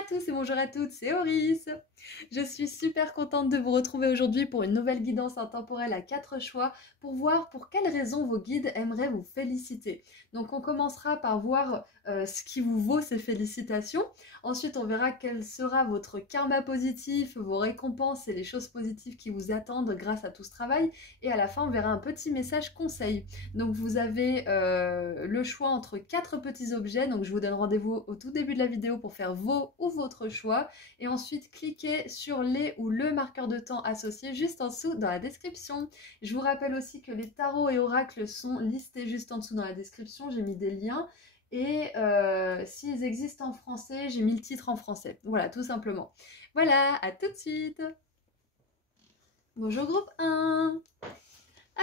à tous et bonjour à toutes, c'est Auris. Je suis super contente de vous retrouver aujourd'hui pour une nouvelle guidance intemporelle à 4 choix pour voir pour quelles raisons vos guides aimeraient vous féliciter. Donc on commencera par voir ce qui vous vaut ces félicitations. Ensuite on verra quel sera votre karma positif, vos récompenses et les choses positives qui vous attendent grâce à tout ce travail. Et à la fin on verra un petit message conseil. Donc vous avez le choix entre 4 petits objets, donc je vous donne rendez-vous au tout début de la vidéo pour faire vos ou votre choix et ensuite cliquez sur les ou le marqueur de temps associé juste en dessous dans la description. Je vous rappelle aussi que les tarots et oracles sont listés juste en dessous dans la description, j'ai mis des liens et s'ils existent en français, j'ai mis le titre en français. Voilà, tout simplement. Voilà, à tout de suite. Bonjour groupe 1.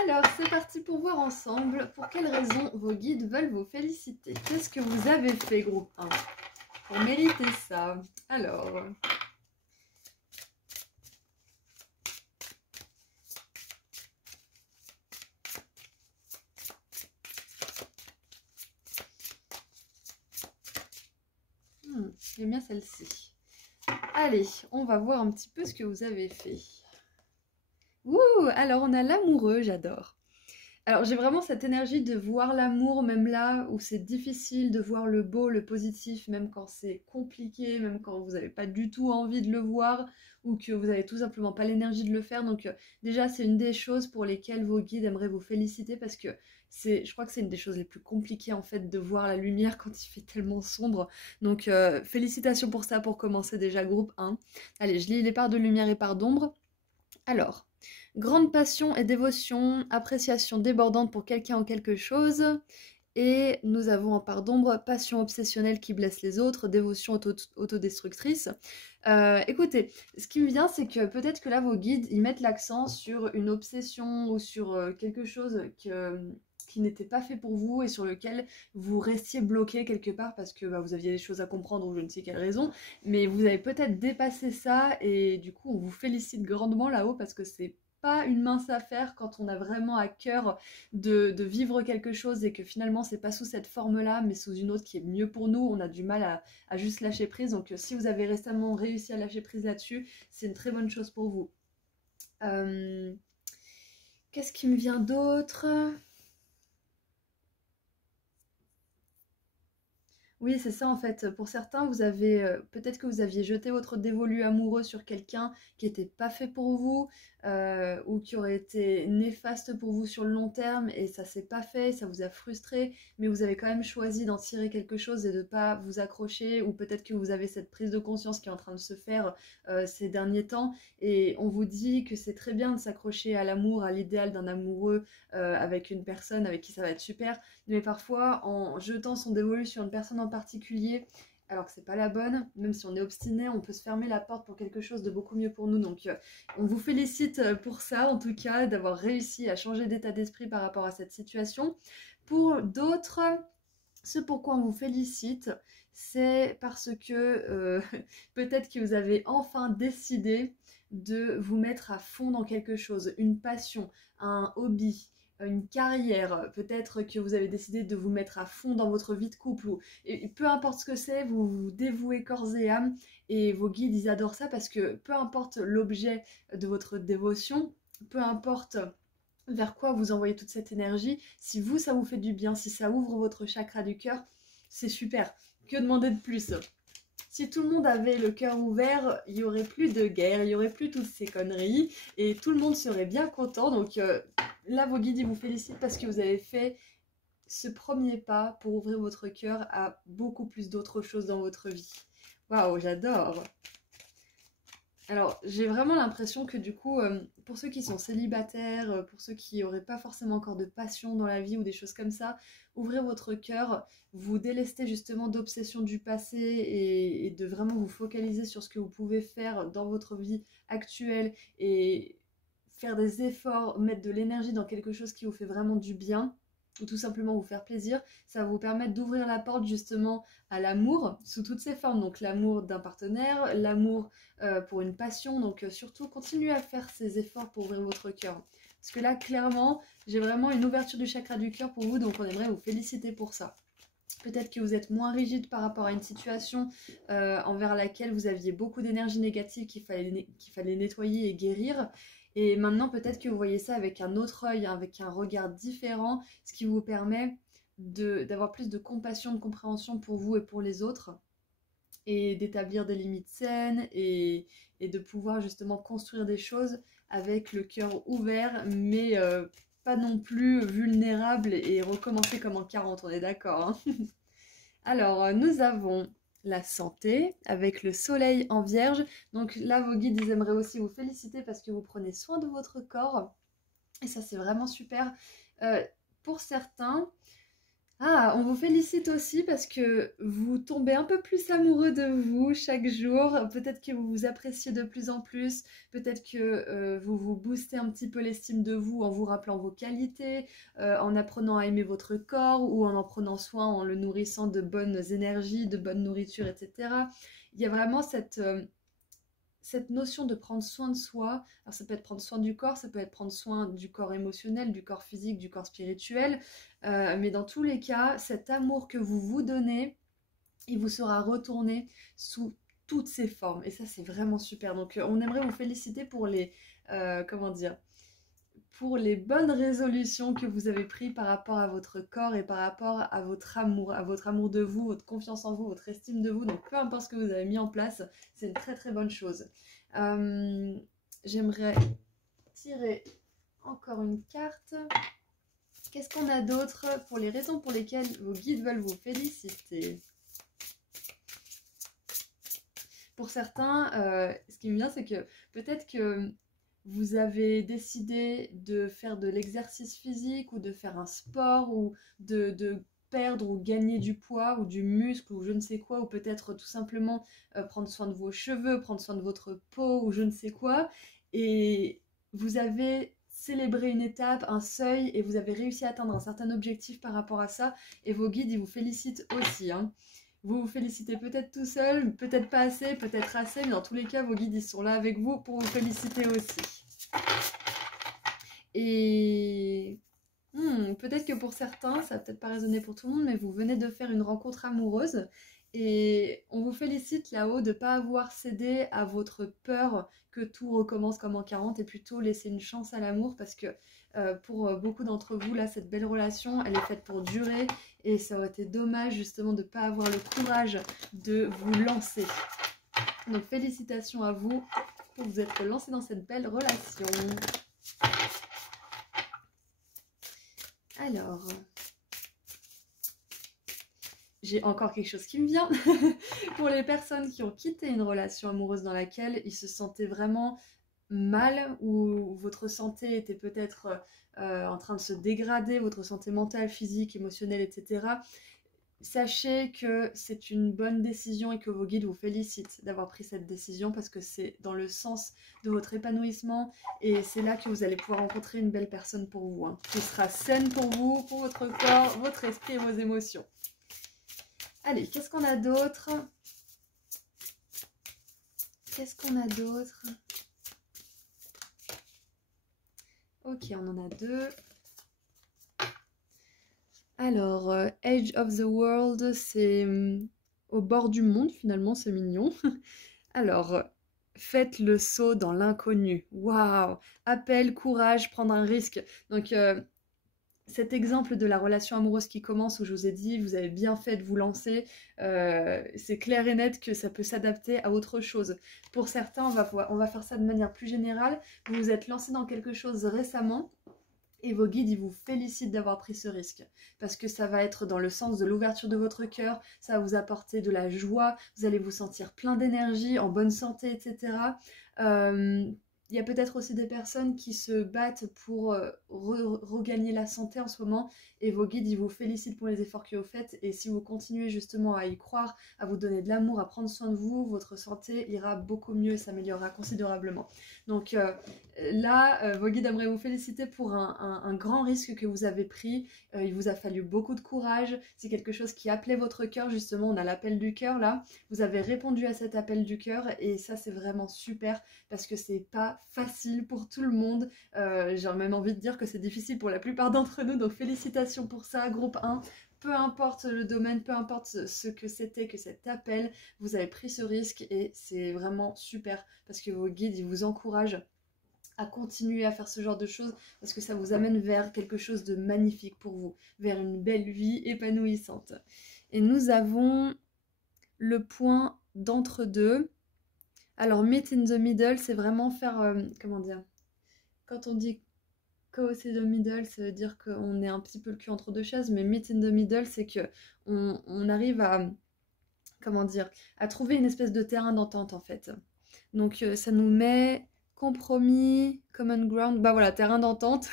Alors, c'est parti pour voir ensemble pour quelles raisons vos guides veulent vous féliciter. Qu'est-ce que vous avez fait, groupe 1, pour mériter ça? Alors... j'aime bien celle-ci. Allez, on va voir un petit peu ce que vous avez fait. Ouh, alors on a l'amoureux, j'adore. Alors j'ai vraiment cette énergie de voir l'amour même là où c'est difficile, de voir le beau, le positif, même quand c'est compliqué, même quand vous n'avez pas du tout envie de le voir ou que vous n'avez tout simplement pas l'énergie de le faire. Donc déjà c'est une des choses pour lesquelles vos guides aimeraient vous féliciter parce que je crois que c'est une des choses les plus compliquées en fait de voir la lumière quand il fait tellement sombre. Donc félicitations pour ça pour commencer déjà groupe 1. Allez, je lis les parts de lumière et parts d'ombre. Alors, grande passion et dévotion, appréciation débordante pour quelqu'un ou quelque chose. Et nous avons en part d'ombre, passion obsessionnelle qui blesse les autres, dévotion autodestructrice. Écoutez, ce qui me vient, c'est que peut-être que là, vos guides, ils mettent l'accent sur une obsession ou sur quelque chose qui n'était pas fait pour vous et sur lequel vous restiez bloqué quelque part parce que vous aviez des choses à comprendre ou je ne sais quelle raison. Mais vous avez peut-être dépassé ça et du coup, on vous félicite grandement là-haut parce que c'est pas une mince affaire quand on a vraiment à cœur de vivre quelque chose et que finalement c'est pas sous cette forme-là mais sous une autre qui est mieux pour nous, on a du mal à juste lâcher prise. Donc si vous avez récemment réussi à lâcher prise là-dessus, c'est une très bonne chose pour vous. Qu'est-ce qui me vient d'autre ? Oui, c'est ça en fait. Pour certains, vous avez peut-être que vous aviez jeté votre dévolu amoureux sur quelqu'un qui n'était pas fait pour vous ou qui aurait été néfaste pour vous sur le long terme et ça s'est pas fait, ça vous a frustré, mais vous avez quand même choisi d'en tirer quelque chose et de pas vous accrocher ou peut-être que vous avez cette prise de conscience qui est en train de se faire ces derniers temps et on vous dit que c'est très bien de s'accrocher à l'amour, à l'idéal d'un amoureux avec une personne avec qui ça va être super. Mais parfois, en jetant son dévolu sur une personne en particulier, alors que c'est pas la bonne, même si on est obstiné, on peut se fermer la porte pour quelque chose de beaucoup mieux pour nous. Donc, on vous félicite pour ça, en tout cas, d'avoir réussi à changer d'état d'esprit par rapport à cette situation. Pour d'autres, ce pourquoi on vous félicite, c'est parce que peut-être que vous avez enfin décidé de vous mettre à fond dans quelque chose, une passion, un hobby, une carrière, peut-être que vous avez décidé de vous mettre à fond dans votre vie de couple, et peu importe ce que c'est, vous vous dévouez corps et âme, et vos guides, ils adorent ça parce que peu importe l'objet de votre dévotion, peu importe vers quoi vous envoyez toute cette énergie, si vous, ça vous fait du bien, si ça ouvre votre chakra du cœur, c'est super. Que demander de plus ? Si tout le monde avait le cœur ouvert, il n'y aurait plus de guerre, il n'y aurait plus toutes ces conneries et tout le monde serait bien content. Donc là, vos guides, ils vous félicitent parce que vous avez fait ce premier pas pour ouvrir votre cœur à beaucoup plus d'autres choses dans votre vie. Waouh, j'adore! Alors, j'ai vraiment l'impression que du coup, pour ceux qui sont célibataires, pour ceux qui n'auraient pas forcément encore de passion dans la vie ou des choses comme ça, ouvrez votre cœur, vous délestez justement d'obsessions du passé et de vraiment vous focaliser sur ce que vous pouvez faire dans votre vie actuelle et faire des efforts, mettre de l'énergie dans quelque chose qui vous fait vraiment du bien ou tout simplement vous faire plaisir, ça va vous permettre d'ouvrir la porte justement à l'amour sous toutes ses formes. Donc l'amour d'un partenaire, l'amour pour une passion. Donc surtout, continuez à faire ces efforts pour ouvrir votre cœur. Parce que là, clairement, j'ai vraiment une ouverture du chakra du cœur pour vous, donc on aimerait vous féliciter pour ça. Peut-être que vous êtes moins rigide par rapport à une situation envers laquelle vous aviez beaucoup d'énergie négative qu'il fallait nettoyer et guérir. Et maintenant, peut-être que vous voyez ça avec un autre œil, hein, avec un regard différent, ce qui vous permet d'avoir plus de compassion, de compréhension pour vous et pour les autres, et d'établir des limites saines et de pouvoir justement construire des choses avec le cœur ouvert, mais pas non plus vulnérable et recommencer comme en 40, on est d'accord, hein. Alors, nous avons la santé avec le soleil en vierge. Donc là, vos guides, ils aimeraient aussi vous féliciter parce que vous prenez soin de votre corps. Et ça, c'est vraiment super. Pour certains, on vous félicite aussi parce que vous tombez un peu plus amoureux de vous chaque jour. Peut-être que vous vous appréciez de plus en plus. Peut-être que vous vous boostez un petit peu l'estime de vous en vous rappelant vos qualités, en apprenant à aimer votre corps ou en prenant soin, en le nourrissant de bonnes énergies, de bonne nourriture, etc. Il y a vraiment cette notion de prendre soin de soi. Alors ça peut être prendre soin du corps, ça peut être prendre soin du corps émotionnel, du corps physique, du corps spirituel, mais dans tous les cas, cet amour que vous vous donnez, il vous sera retourné sous toutes ses formes, et ça c'est vraiment super. Donc on aimerait vous féliciter pour les, comment dire, pour les bonnes résolutions que vous avez prises par rapport à votre corps et par rapport à votre amour de vous, votre confiance en vous, votre estime de vous. Donc peu importe ce que vous avez mis en place, c'est une très très bonne chose. J'aimerais tirer encore une carte. Qu'est-ce qu'on a d'autre pour les raisons pour lesquelles vos guides veulent vous féliciter? Pour certains, ce qui me vient, c'est que peut-être que vous avez décidé de faire de l'exercice physique ou de faire un sport ou de perdre ou gagner du poids ou du muscle ou je ne sais quoi, ou peut-être tout simplement prendre soin de vos cheveux, prendre soin de votre peau ou je ne sais quoi, et vous avez célébré une étape, un seuil, et vous avez réussi à atteindre un certain objectif par rapport à ça, et vos guides, ils vous félicitent aussi, hein. Vous vous félicitez peut-être tout seul, peut-être pas assez, peut-être assez, mais dans tous les cas, vos guides, ils sont là avec vous pour vous féliciter aussi. Et peut-être que pour certains, ça va peut-être pas résonner pour tout le monde, mais vous venez de faire une rencontre amoureuse et on vous félicite là-haut de ne pas avoir cédé à votre peur que tout recommence comme en 40 et plutôt laisser une chance à l'amour, parce que pour beaucoup d'entre vous, là, cette belle relation, elle est faite pour durer et ça aurait été dommage justement de ne pas avoir le courage de vous lancer. Donc félicitations à vous pour vous être lancé dans cette belle relation. Alors, j'ai encore quelque chose qui me vient. Pour les personnes qui ont quitté une relation amoureuse dans laquelle ils se sentaient vraiment mal, ou votre santé était peut-être en train de se dégrader, votre santé mentale, physique, émotionnelle, etc. Sachez que c'est une bonne décision et que vos guides vous félicitent d'avoir pris cette décision, parce que c'est dans le sens de votre épanouissement et c'est là que vous allez pouvoir rencontrer une belle personne pour vous, hein, qui sera saine pour vous, pour votre corps, votre esprit et vos émotions. Allez, qu'est-ce qu'on a d'autre? Qu'est-ce qu'on a d'autre? Ok, on en a deux. Alors, Edge of the World, c'est au bord du monde, finalement, c'est mignon. Alors, faites le saut dans l'inconnu. Waouh! Appel, courage, prendre un risque. Donc, cet exemple de la relation amoureuse qui commence, où je vous ai dit, vous avez bien fait de vous lancer, c'est clair et net que ça peut s'adapter à autre chose. Pour certains, on va faire ça de manière plus générale. Vous vous êtes lancé dans quelque chose récemment, et vos guides, ils vous félicitent d'avoir pris ce risque, parce que ça va être dans le sens de l'ouverture de votre cœur, ça va vous apporter de la joie, vous allez vous sentir plein d'énergie, en bonne santé, etc. Il y a peut-être aussi des personnes qui se battent pour regagner la santé en ce moment, et vos guides, ils vous félicitent pour les efforts que vous faites, et si vous continuez justement à y croire, à vous donner de l'amour, à prendre soin de vous, votre santé ira beaucoup mieux et s'améliorera considérablement. Donc là, vos guides aimeraient vous féliciter pour un grand risque que vous avez pris. Il vous a fallu beaucoup de courage, c'est quelque chose qui appelait votre cœur, justement, on a l'appel du cœur là, vous avez répondu à cet appel du cœur, et ça c'est vraiment super, parce que c'est pas facile pour tout le monde. J'ai même envie de dire que c'est difficile pour la plupart d'entre nous, donc félicitations pour ça, groupe 1, peu importe le domaine, peu importe ce que c'était que cet appel, vous avez pris ce risque et c'est vraiment super parce que vos guides, ils vous encouragent à continuer à faire ce genre de choses parce que ça vous amène vers quelque chose de magnifique pour vous, vers une belle vie épanouissante. Et nous avons le point d'entre-deux. Alors, meet in the middle, c'est vraiment faire, comment dire, quand on dit caught in the middle, ça veut dire qu'on est un petit peu le cul entre deux chaises, mais meet in the middle, c'est que on arrive à, comment dire, à trouver une espèce de terrain d'entente en fait. Donc ça nous met compromis, common ground, bah voilà, terrain d'entente,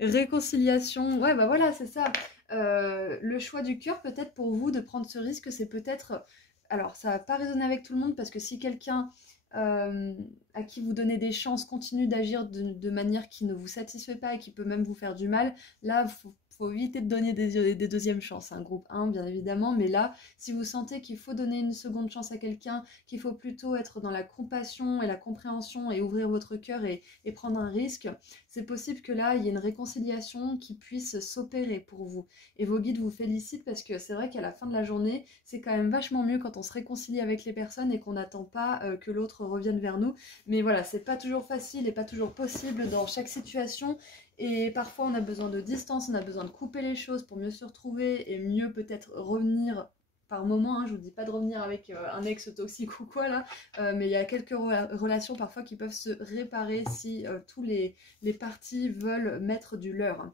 réconciliation, ouais bah voilà, c'est ça. Le choix du cœur peut-être pour vous de prendre ce risque, c'est peut-être, alors ça va pas résonner avec tout le monde parce que si quelqu'un à qui vous donnez des chances continue d'agir de manière qui ne vous satisfait pas et qui peut même vous faire du mal, là faut éviter de donner des deuxièmes chances, un groupe 1 bien évidemment, mais là si vous sentez qu'il faut donner une seconde chance à quelqu'un, qu'il faut plutôt être dans la compassion et la compréhension et ouvrir votre cœur et prendre un risque, c'est possible que là il y ait une réconciliation qui puisse s'opérer pour vous. Et vos guides vous félicitent parce que c'est vrai qu'à la fin de la journée, c'est quand même vachement mieux quand on se réconcilie avec les personnes et qu'on n'attend pas que l'autre revienne vers nous. Mais voilà, c'est pas toujours facile et pas toujours possible dans chaque situation. Et parfois on a besoin de distance, on a besoin de couper les choses pour mieux se retrouver et mieux peut-être revenir par moment, hein. Je vous dis pas de revenir avec un ex toxique ou quoi là, mais il y a quelques relations parfois qui peuvent se réparer si tous les parties veulent mettre du leur.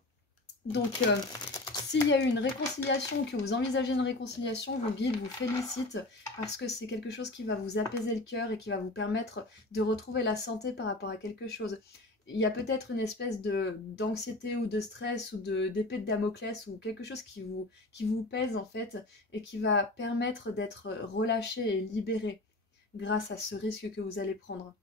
Donc s'il y a eu une réconciliation, que vous envisagez une réconciliation, vos guides vous félicitent parce que c'est quelque chose qui va vous apaiser le cœur et qui va vous permettre de retrouver la santé par rapport à quelque chose. Il y a peut-être une espèce d'anxiété ou de stress ou d'épée de Damoclès ou quelque chose qui vous pèse en fait et qui va permettre d'être relâché et libéré grâce à ce risque que vous allez prendre.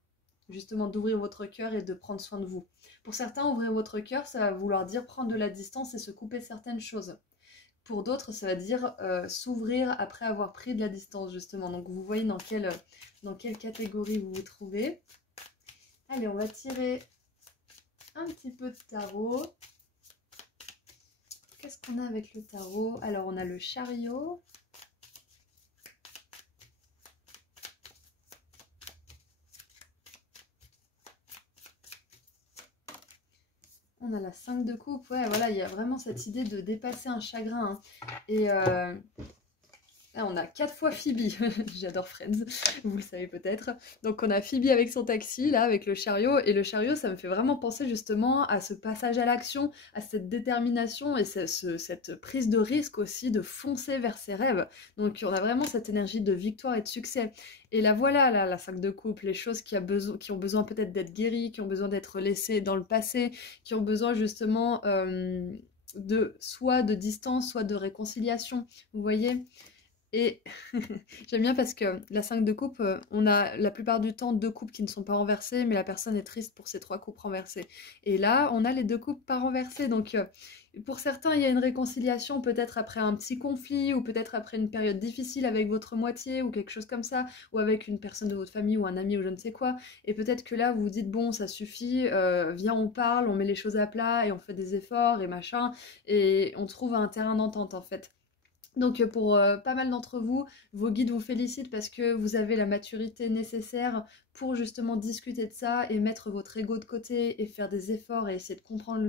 Justement d'ouvrir votre cœur et de prendre soin de vous. Pour certains, ouvrir votre cœur, ça va vouloir dire prendre de la distance et se couper de certaines choses. Pour d'autres, ça va dire s'ouvrir après avoir pris de la distance, justement. Donc vous voyez dans quelle catégorie vous vous trouvez. Allez, on va tirer un petit peu de tarot. Qu'est-ce qu'on a avec le tarot? Alors, on a le chariot. On a la 5 de coupe, ouais, voilà, il y a vraiment cette idée de dépasser un chagrin. Hein. Et là, on a 4 fois Phoebe, j'adore Friends, vous le savez peut-être. Donc on a Phoebe avec son taxi, là, avec le chariot, et le chariot, ça me fait vraiment penser justement à ce passage à l'action, à cette détermination et cette prise de risque aussi de foncer vers ses rêves. Donc on a vraiment cette énergie de victoire et de succès. Et là voilà, là, la 5 de coupe, les choses qui ont besoin peut-être d'être guéries, qui ont besoin d'être laissées dans le passé, qui ont besoin justement soit de distance, soit de réconciliation, vous voyez. Et j'aime bien parce que la 5 de coupe, on a la plupart du temps 2 coupes qui ne sont pas renversées, mais la personne est triste pour ces 3 coupes renversées. Et là, on a les 2 coupes pas renversées. Donc, pour certains, il y a une réconciliation peut-être après un petit conflit, ou peut-être après une période difficile avec votre moitié, ou quelque chose comme ça, ou avec une personne de votre famille, ou un ami, ou je ne sais quoi. Et peut-être que là, vous vous dites, bon, ça suffit, viens, on parle, on met les choses à plat, et on fait des efforts, et machin, et on trouve un terrain d'entente, en fait. Donc pour pas mal d'entre vous, vos guides vous félicitent parce que vous avez la maturité nécessaire pour justement discuter de ça et mettre votre ego de côté et faire des efforts et essayer de comprendre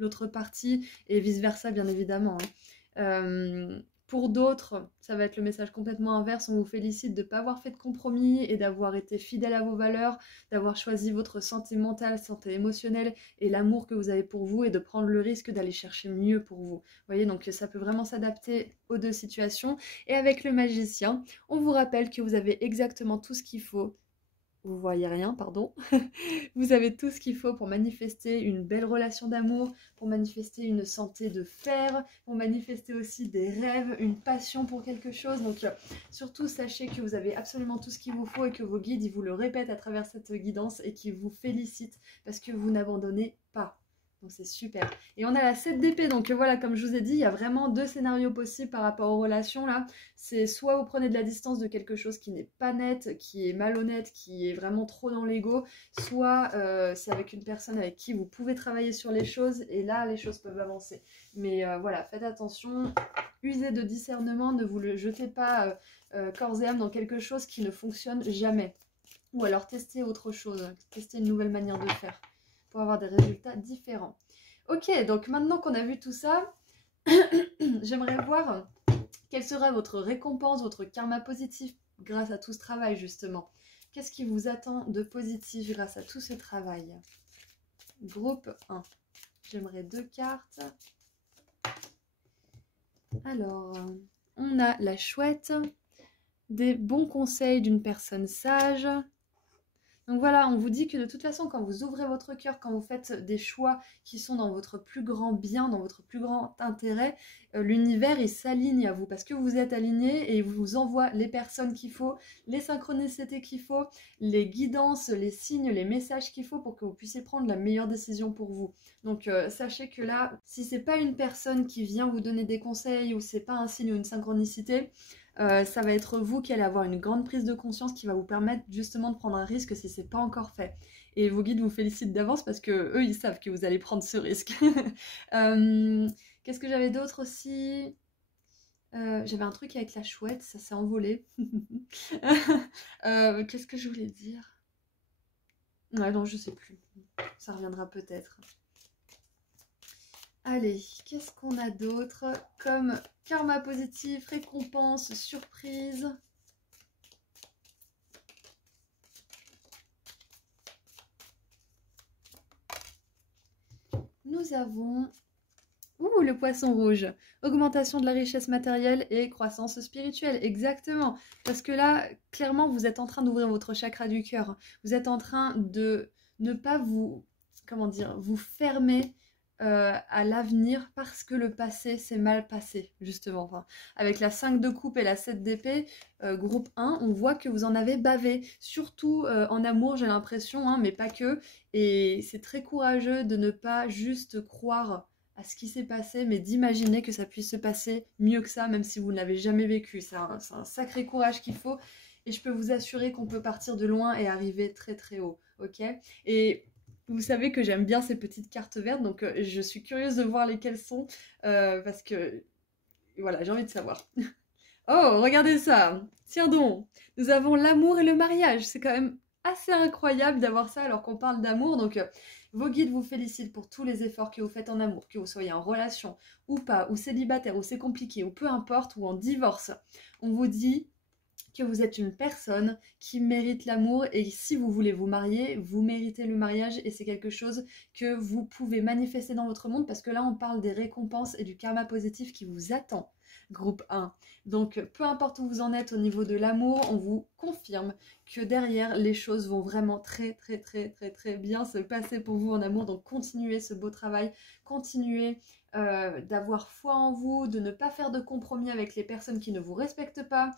l'autre partie et vice-versa bien évidemment. Hein. Pour d'autres, ça va être le message complètement inverse, on vous félicite de ne pas avoir fait de compromis et d'avoir été fidèle à vos valeurs, d'avoir choisi votre santé mentale, santé émotionnelle et l'amour que vous avez pour vous et de prendre le risque d'aller chercher mieux pour vous. Vous voyez, donc ça peut vraiment s'adapter aux deux situations. Et avec le magicien, on vous rappelle que vous avez exactement tout ce qu'il faut. Vous voyez rien, pardon. Vous avez tout ce qu'il faut pour manifester une belle relation d'amour, pour manifester une santé de fer, pour manifester aussi des rêves, une passion pour quelque chose. Donc surtout, sachez que vous avez absolument tout ce qu'il vous faut et que vos guides, ils vous le répètent à travers cette guidance et qu'ils vous félicitent parce que vous n'abandonnez pas. Donc c'est super. Et on a la 7 d'épée, donc voilà, comme je vous ai dit, il y a vraiment deux scénarios possibles par rapport aux relations là. C'est soit vous prenez de la distance de quelque chose qui n'est pas net, qui est malhonnête, qui est vraiment trop dans l'ego, soit c'est avec une personne avec qui vous pouvez travailler sur les choses, et là les choses peuvent avancer. Mais voilà, faites attention, usez de discernement, ne vous le jetez pas corps et âme dans quelque chose qui ne fonctionne jamais. Ou alors testez autre chose, testez une nouvelle manière de faire pour avoir des résultats différents. Ok, donc maintenant qu'on a vu tout ça, j'aimerais voir quelle sera votre récompense, votre karma positif grâce à tout ce travail justement. Qu'est-ce qui vous attend de positif grâce à tout ce travail? Groupe 1. J'aimerais 2 cartes. Alors, on a la chouette, des bons conseils d'une personne sage. Donc voilà, on vous dit que de toute façon, quand vous ouvrez votre cœur, quand vous faites des choix qui sont dans votre plus grand bien, dans votre plus grand intérêt, l'univers, il s'aligne à vous parce que vous êtes aligné et il vous envoie les personnes qu'il faut, les synchronicités qu'il faut, les guidances, les signes, les messages qu'il faut pour que vous puissiez prendre la meilleure décision pour vous. Donc sachez que là, si c'est pas une personne qui vient vous donner des conseils ou c'est pas un signe ou une synchronicité, ça va être vous qui allez avoir une grande prise de conscience qui va vous permettre justement de prendre un risque si c'est pas encore fait. Et vos guides vous félicitent d'avance parce que eux ils savent que vous allez prendre ce risque. Qu'est-ce que j'avais d'autre aussi? J'avais un truc avec la chouette, ça s'est envolé. Qu'est-ce que je voulais dire? Ouais, non, je sais plus. Ça reviendra peut-être. Allez, qu'est-ce qu'on a d'autre comme karma positif, récompense, surprise? Nous avons... Ouh, le poisson rouge. Augmentation de la richesse matérielle et croissance spirituelle. Exactement. Parce que là, clairement, vous êtes en train d'ouvrir votre chakra du cœur. Vous êtes en train de ne pas vous... Comment dire? Vous fermer à l'avenir parce que le passé s'est mal passé, justement. Enfin, avec la 5 de coupe et la 7 d'épée, groupe 1, on voit que vous en avez bavé. Surtout en amour, j'ai l'impression, hein, mais pas que. Et c'est très courageux de ne pas juste croire à ce qui s'est passé, mais d'imaginer que ça puisse se passer mieux que ça, même si vous ne l'avez jamais vécu. C'est un sacré courage qu'il faut. Et je peux vous assurer qu'on peut partir de loin et arriver très très haut. Ok? Et vous savez que j'aime bien ces petites cartes vertes, donc je suis curieuse de voir lesquelles sont, parce que, voilà, j'ai envie de savoir. Oh, regardez ça! Tiens donc! Nous avons l'amour et le mariage. C'est quand même assez incroyable d'avoir ça alors qu'on parle d'amour. Donc, vos guides vous félicitent pour tous les efforts que vous faites en amour, que vous soyez en relation ou pas, ou célibataire, ou c'est compliqué, ou peu importe, ou en divorce. On vous dit que vous êtes une personne qui mérite l'amour et si vous voulez vous marier, vous méritez le mariage et c'est quelque chose que vous pouvez manifester dans votre monde parce que là on parle des récompenses et du karma positif qui vous attend. Groupe 1. Donc peu importe où vous en êtes au niveau de l'amour, on vous confirme que derrière les choses vont vraiment très bien se passer pour vous en amour. Donc continuez ce beau travail, continuez d'avoir foi en vous, de ne pas faire de compromis avec les personnes qui ne vous respectent pas,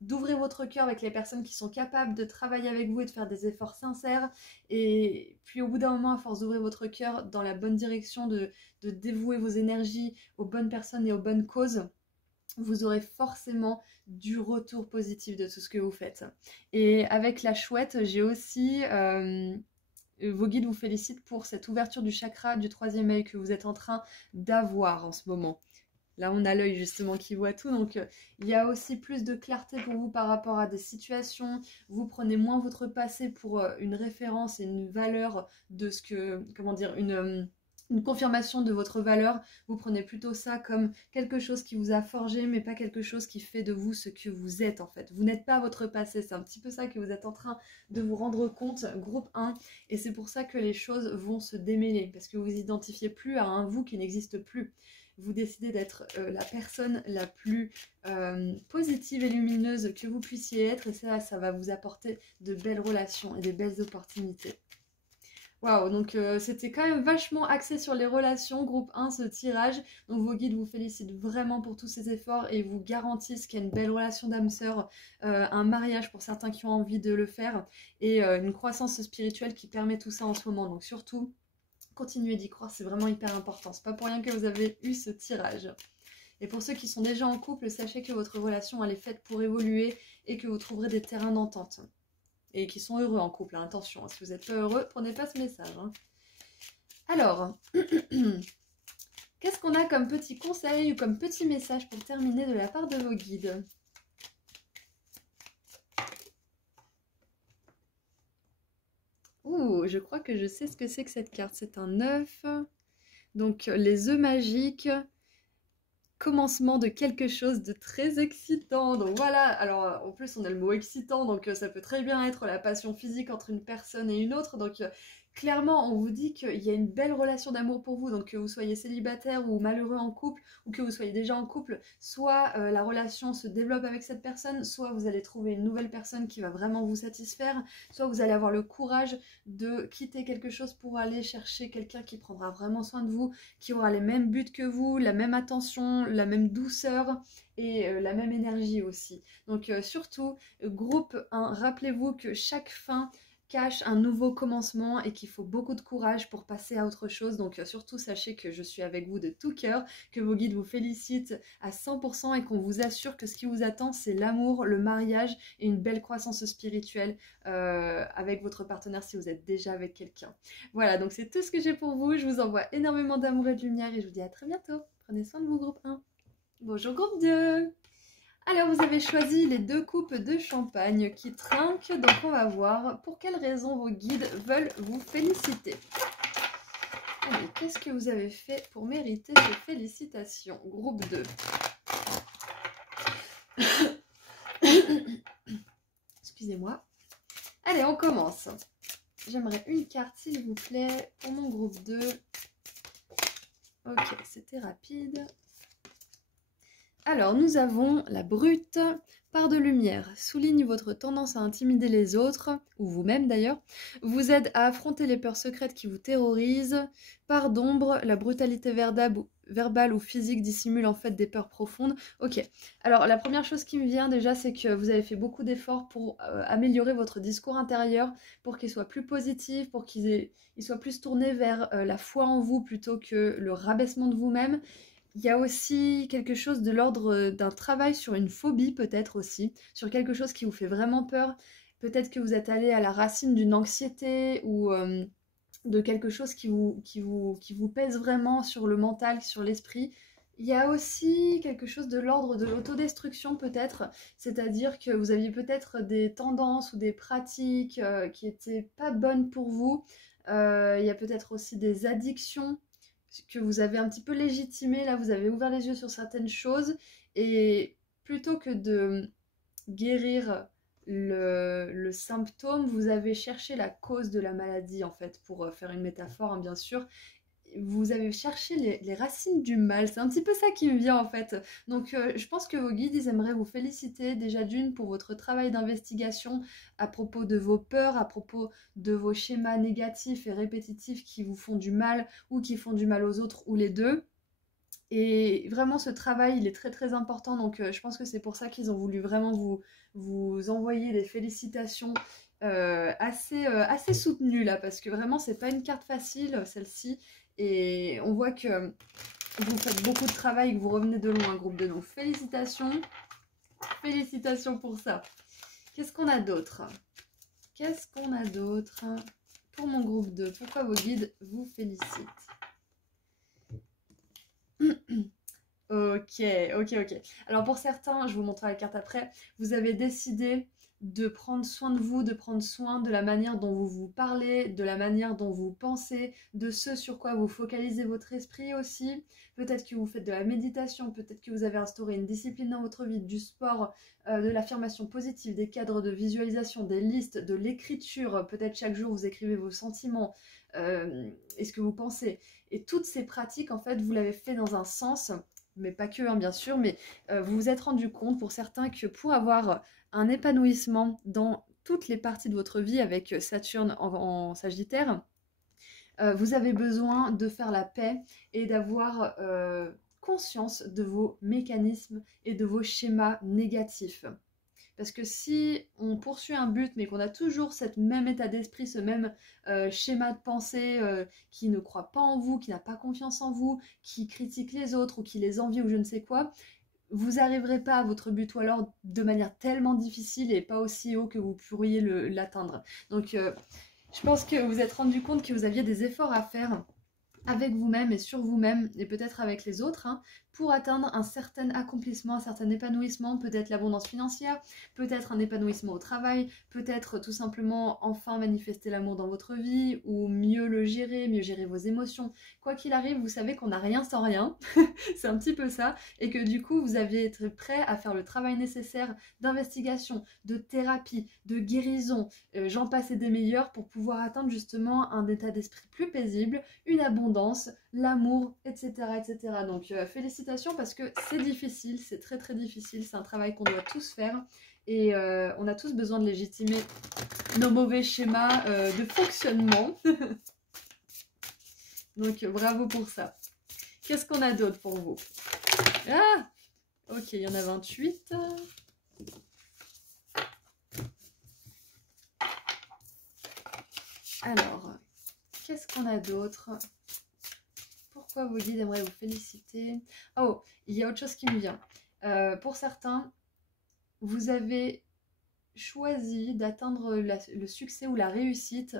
d'ouvrir votre cœur avec les personnes qui sont capables de travailler avec vous et de faire des efforts sincères. Et puis au bout d'un moment, à force d'ouvrir votre cœur dans la bonne direction, de dévouer vos énergies aux bonnes personnes et aux bonnes causes, vous aurez forcément du retour positif de tout ce que vous faites. Et avec la chouette, j'ai aussi... vos guides vous félicitent pour cette ouverture du chakra du 3e œil que vous êtes en train d'avoir en ce moment. Là, on a l'œil justement qui voit tout, donc il y a aussi plus de clarté pour vous par rapport à des situations. Vous prenez moins votre passé pour une référence et une valeur de ce que, comment dire, une confirmation de votre valeur. Vous prenez plutôt ça comme quelque chose qui vous a forgé, mais pas quelque chose qui fait de vous ce que vous êtes en fait. Vous n'êtes pas votre passé, c'est un petit peu ça que vous êtes en train de vous rendre compte, groupe 1, et c'est pour ça que les choses vont se démêler, parce que vous vous identifiez plus à un vous qui n'existe plus. Vous décidez d'être la personne la plus positive et lumineuse que vous puissiez être, et ça va vous apporter de belles relations et des belles opportunités. Waouh, donc c'était quand même vachement axé sur les relations, groupe 1, ce tirage. Donc vos guides vous félicitent vraiment pour tous ces efforts et vous garantissent qu'il y a une belle relation d'âme sœur, un mariage pour certains qui ont envie de le faire, et une croissance spirituelle qui permet tout ça en ce moment. Donc surtout, continuez d'y croire, c'est vraiment hyper important. C'est pas pour rien que vous avez eu ce tirage. Et pour ceux qui sont déjà en couple, sachez que votre relation elle est faite pour évoluer et que vous trouverez des terrains d'entente. Et qui sont heureux en couple, hein. Attention, si vous n'êtes pas heureux, prenez pas ce message. Hein. Alors, qu'est-ce qu'on a comme petit conseil ou comme petit message pour terminer de la part de vos guides? Ouh, je crois que je sais ce que c'est que cette carte. C'est un œuf. Donc, les œufs magiques. Commencement de quelque chose de très excitant. Donc voilà, alors en plus on a le mot excitant, donc ça peut très bien être la passion physique entre une personne et une autre. Donc clairement, on vous dit qu'il y a une belle relation d'amour pour vous. Donc que vous soyez célibataire ou malheureux en couple, ou que vous soyez déjà en couple, soit la relation se développe avec cette personne, soit vous allez trouver une nouvelle personne qui va vraiment vous satisfaire, soit vous allez avoir le courage de quitter quelque chose pour aller chercher quelqu'un qui prendra vraiment soin de vous, qui aura les mêmes buts que vous, la même attention, la même douceur et la même énergie aussi. Donc surtout, groupe 1, rappelez-vous que chaque fin cache un nouveau commencement et qu'il faut beaucoup de courage pour passer à autre chose. Donc surtout sachez que je suis avec vous de tout cœur, que vos guides vous félicitent à 100% et qu'on vous assure que ce qui vous attend c'est l'amour, le mariage et une belle croissance spirituelle avec votre partenaire si vous êtes déjà avec quelqu'un. Voilà, donc c'est tout ce que j'ai pour vous. Je vous envoie énormément d'amour et de lumière et je vous dis à très bientôt. Prenez soin de vous, groupe 1. Bonjour, groupe 2. Alors, vous avez choisi les 2 coupes de champagne qui trinquent. Donc, on va voir pour quelles raisons vos guides veulent vous féliciter. Allez, qu'est-ce que vous avez fait pour mériter ces félicitations? Groupe 2. Excusez-moi. Allez, on commence. J'aimerais une carte, s'il vous plaît, pour mon groupe 2. Ok, c'était rapide. Alors, nous avons la brute, part de lumière, souligne votre tendance à intimider les autres, ou vous-même d'ailleurs, vous aide à affronter les peurs secrètes qui vous terrorisent, part d'ombre, la brutalité verbale ou physique dissimule en fait des peurs profondes. Ok, alors la première chose qui me vient déjà, c'est que vous avez fait beaucoup d'efforts pour améliorer votre discours intérieur, pour qu'il soit plus positif, pour qu'il soit plus tourné vers la foi en vous plutôt que le rabaissement de vous-même. Il y a aussi quelque chose de l'ordre d'un travail sur une phobie peut-être aussi, sur quelque chose qui vous fait vraiment peur. Peut-être que vous êtes allé à la racine d'une anxiété ou de quelque chose qui vous pèse vraiment sur le mental, sur l'esprit. Il y a aussi quelque chose de l'ordre de l'autodestruction peut-être, c'est-à-dire que vous aviez peut-être des tendances ou des pratiques qui n'étaient pas bonnes pour vous. Il y a peut-être aussi des addictions que vous avez un petit peu légitimé, là vous avez ouvert les yeux sur certaines choses et plutôt que de guérir le symptôme, vous avez cherché la cause de la maladie en fait, pour faire une métaphore hein, bien sûr. Vous avez cherché les racines du mal, c'est un petit peu ça qui me vient en fait. Donc je pense que vos guides, ils aimeraient vous féliciter déjà d'une pour votre travail d'investigation à propos de vos peurs, à propos de vos schémas négatifs et répétitifs qui vous font du mal ou qui font du mal aux autres ou les deux. Et vraiment ce travail, il est très très important, donc je pense que c'est pour ça qu'ils ont voulu vraiment vous envoyer des félicitations assez soutenues là, parce que vraiment c'est pas une carte facile celle-ci. Et on voit que vous faites beaucoup de travail et que vous revenez de loin, groupe de nous. Félicitations. Félicitations pour ça. Qu'est-ce qu'on a d'autre? Qu'est-ce qu'on a d'autre pour mon groupe 2? Pourquoi vos guides vous félicitent? Ok. Alors pour certains, je vous montrerai la carte après, vous avez décidé de prendre soin de vous, de prendre soin de la manière dont vous vous parlez, de la manière dont vous pensez, de ce sur quoi vous focalisez votre esprit aussi. Peut-être que vous faites de la méditation, peut-être que vous avez instauré une discipline dans votre vie, du sport, de l'affirmation positive, des cadres de visualisation, des listes, de l'écriture. Peut-être chaque jour vous écrivez vos sentiments et ce que vous pensez. Et toutes ces pratiques, en fait, vous l'avez fait dans un sens, mais pas que, hein, bien sûr, mais vous vous êtes rendu compte pour certains que pour avoir un épanouissement dans toutes les parties de votre vie avec Saturne en Sagittaire, vous avez besoin de faire la paix et d'avoir conscience de vos mécanismes et de vos schémas négatifs. Parce que si on poursuit un but, mais qu'on a toujours ce même état d'esprit, ce même schéma de pensée, qui ne croit pas en vous, qui n'a pas confiance en vous, qui critique les autres ou qui les envie ou je ne sais quoi, vous n'arriverez pas à votre but, ou alors de manière tellement difficile et pas aussi haut que vous pourriez l'atteindre. Donc je pense que vous vous êtes rendu compte que vous aviez des efforts à faire avec vous-même et sur vous-même, et peut-être avec les autres, hein, pour atteindre un certain accomplissement, un certain épanouissement, peut-être l'abondance financière, peut-être un épanouissement au travail, peut-être tout simplement enfin manifester l'amour dans votre vie, ou mieux le gérer, mieux gérer vos émotions. Quoi qu'il arrive, vous savez qu'on n'a rien sans rien, c'est un petit peu ça, et que du coup, vous aviez été prêt à faire le travail nécessaire d'investigation, de thérapie, de guérison, j'en passe et des meilleurs, pour pouvoir atteindre justement un état d'esprit plus paisible, une abondance, l'amour, etc. etc. Donc félicitations, parce que c'est difficile, c'est très très difficile, c'est un travail qu'on doit tous faire, et on a tous besoin de légitimer nos mauvais schémas de fonctionnement. Donc bravo pour ça. Qu'est-ce qu'on a d'autre pour vous? Ah, ok, il y en a 28. Alors, qu'est-ce qu'on a d'autre? Pourquoi vos guides aimeraient vous féliciter? Oh, il y a autre chose qui me vient. Pour certains, vous avez choisi d'atteindre le succès ou la réussite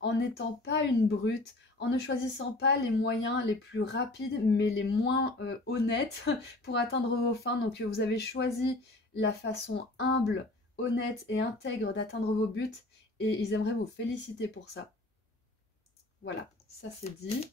en n'étant pas une brute, en ne choisissant pas les moyens les plus rapides, mais les moins honnêtes pour atteindre vos fins. Donc vous avez choisi la façon humble, honnête et intègre d'atteindre vos buts, et ils aimeraient vous féliciter pour ça. Voilà, ça c'est dit.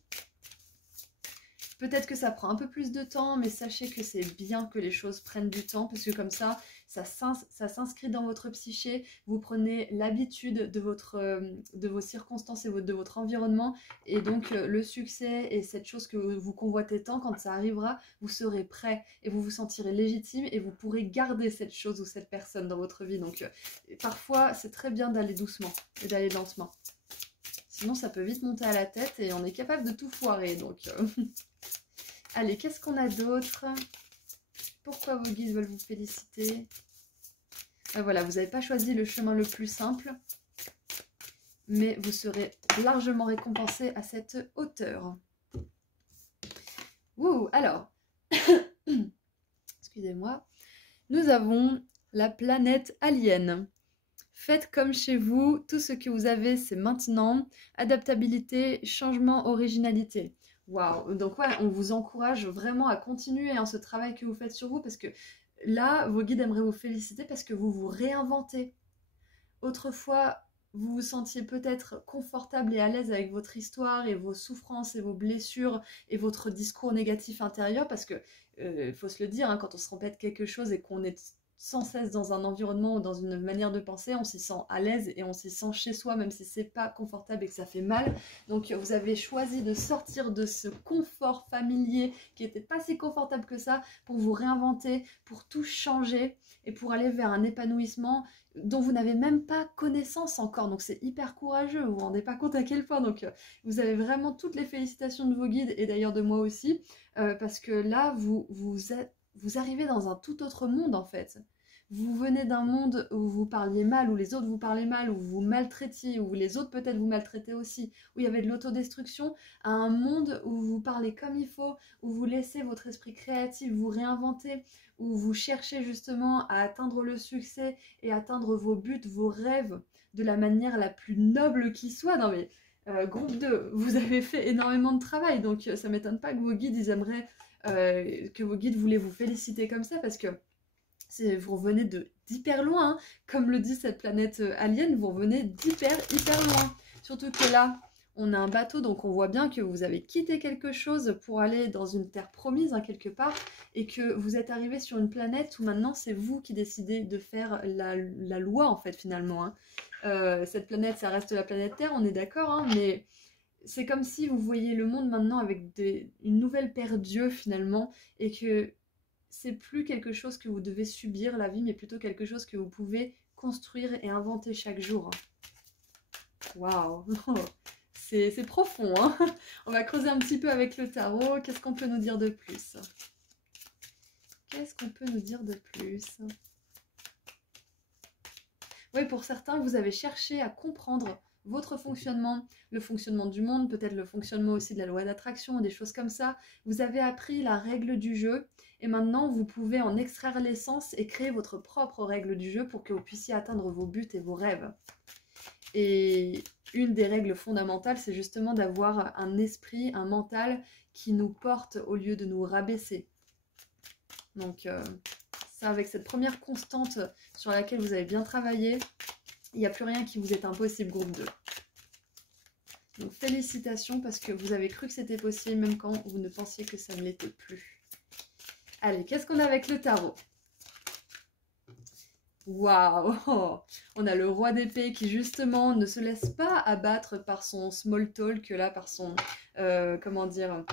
Peut-être que ça prend un peu plus de temps, mais sachez que c'est bien que les choses prennent du temps, parce que comme ça s'inscrit dans votre psyché, vous prenez l'habitude de vos circonstances et de votre environnement, et donc le succès et cette chose que vous convoitez tant, quand ça arrivera, vous serez prêt, et vous vous sentirez légitime, et vous pourrez garder cette chose ou cette personne dans votre vie. Donc parfois, c'est très bien d'aller doucement et d'aller lentement. Sinon, ça peut vite monter à la tête, et on est capable de tout foirer, donc... Allez, qu'est-ce qu'on a d'autre? Pourquoi vos guides veulent vous féliciter? Voilà, vous n'avez pas choisi le chemin le plus simple, mais vous serez largement récompensé à cette hauteur. Ouh, alors, excusez-moi, nous avons la planète alien. Faites comme chez vous, tout ce que vous avez, c'est maintenant. Adaptabilité, changement, originalité. Waouh, donc ouais, on vous encourage vraiment à continuer ce travail que vous faites sur vous, parce que là, vos guides aimeraient vous féliciter parce que vous vous réinventez. Autrefois, vous vous sentiez peut-être confortable et à l'aise avec votre histoire et vos souffrances et vos blessures et votre discours négatif intérieur, parce que, faut se le dire, hein, quand on se répète quelque chose et qu'on est sans cesse dans un environnement ou dans une manière de penser, on s'y sent à l'aise et on s'y sent chez soi, même si c'est pas confortable et que ça fait mal. Donc vous avez choisi de sortir de ce confort familier qui n'était pas si confortable que ça, pour vous réinventer, pour tout changer et pour aller vers un épanouissement dont vous n'avez même pas connaissance encore. Donc c'est hyper courageux, vous vous rendez pas compte à quel point. Donc vous avez vraiment toutes les félicitations de vos guides, et d'ailleurs de moi aussi, parce que là vous arrivez dans un tout autre monde en fait. Vous venez d'un monde où vous parliez mal, où les autres vous parlaient mal, où vous maltraitiez, où les autres peut-être vous maltraitaient aussi, où il y avait de l'autodestruction, à un monde où vous parlez comme il faut, où vous laissez votre esprit créatif vous réinventer, où vous cherchez justement à atteindre le succès et atteindre vos buts, vos rêves de la manière la plus noble qui soit. Non mais groupe 2, vous avez fait énormément de travail, donc ça m'étonne pas que vos guides ils aimeraient que vos guides voulaient vous féliciter comme ça, parce que vous revenez d'hyper loin, hein. Comme le dit cette planète alien, vous revenez hyper loin. Surtout que là, on a un bateau, donc on voit bien que vous avez quitté quelque chose pour aller dans une terre promise, hein, quelque part, et que vous êtes arrivé sur une planète où maintenant c'est vous qui décidez de faire la loi en fait finalement, hein. Cette planète, ça reste la planète Terre, on est d'accord, hein, mais c'est comme si vous voyez le monde maintenant avec une nouvelle paire d'yeux finalement, et que c'est plus quelque chose que vous devez subir la vie, mais plutôt quelque chose que vous pouvez construire et inventer chaque jour. Waouh, c'est profond, hein. On va creuser un petit peu avec le tarot. Qu'est-ce qu'on peut nous dire de plus? Qu'est-ce qu'on peut nous dire de plus? Oui, pour certains, vous avez cherché à comprendre votre fonctionnement, le fonctionnement du monde, peut-être le fonctionnement aussi de la loi d'attraction, des choses comme ça. Vous avez appris la règle du jeu et maintenant vous pouvez en extraire l'essence et créer votre propre règle du jeu pour que vous puissiez atteindre vos buts et vos rêves. Et une des règles fondamentales, c'est justement d'avoir un esprit, un mental qui nous porte au lieu de nous rabaisser. Donc ça, avec cette première constante sur laquelle vous avez bien travaillé, il n'y a plus rien qui vous est impossible, groupe 2. Donc félicitations parce que vous avez cru que c'était possible même quand vous ne pensiez que ça ne l'était plus. Allez, qu'est-ce qu'on a avec le tarot? Waouh! On a le roi d'épée qui justement ne se laisse pas abattre par son small talk, là, par son, comment dire,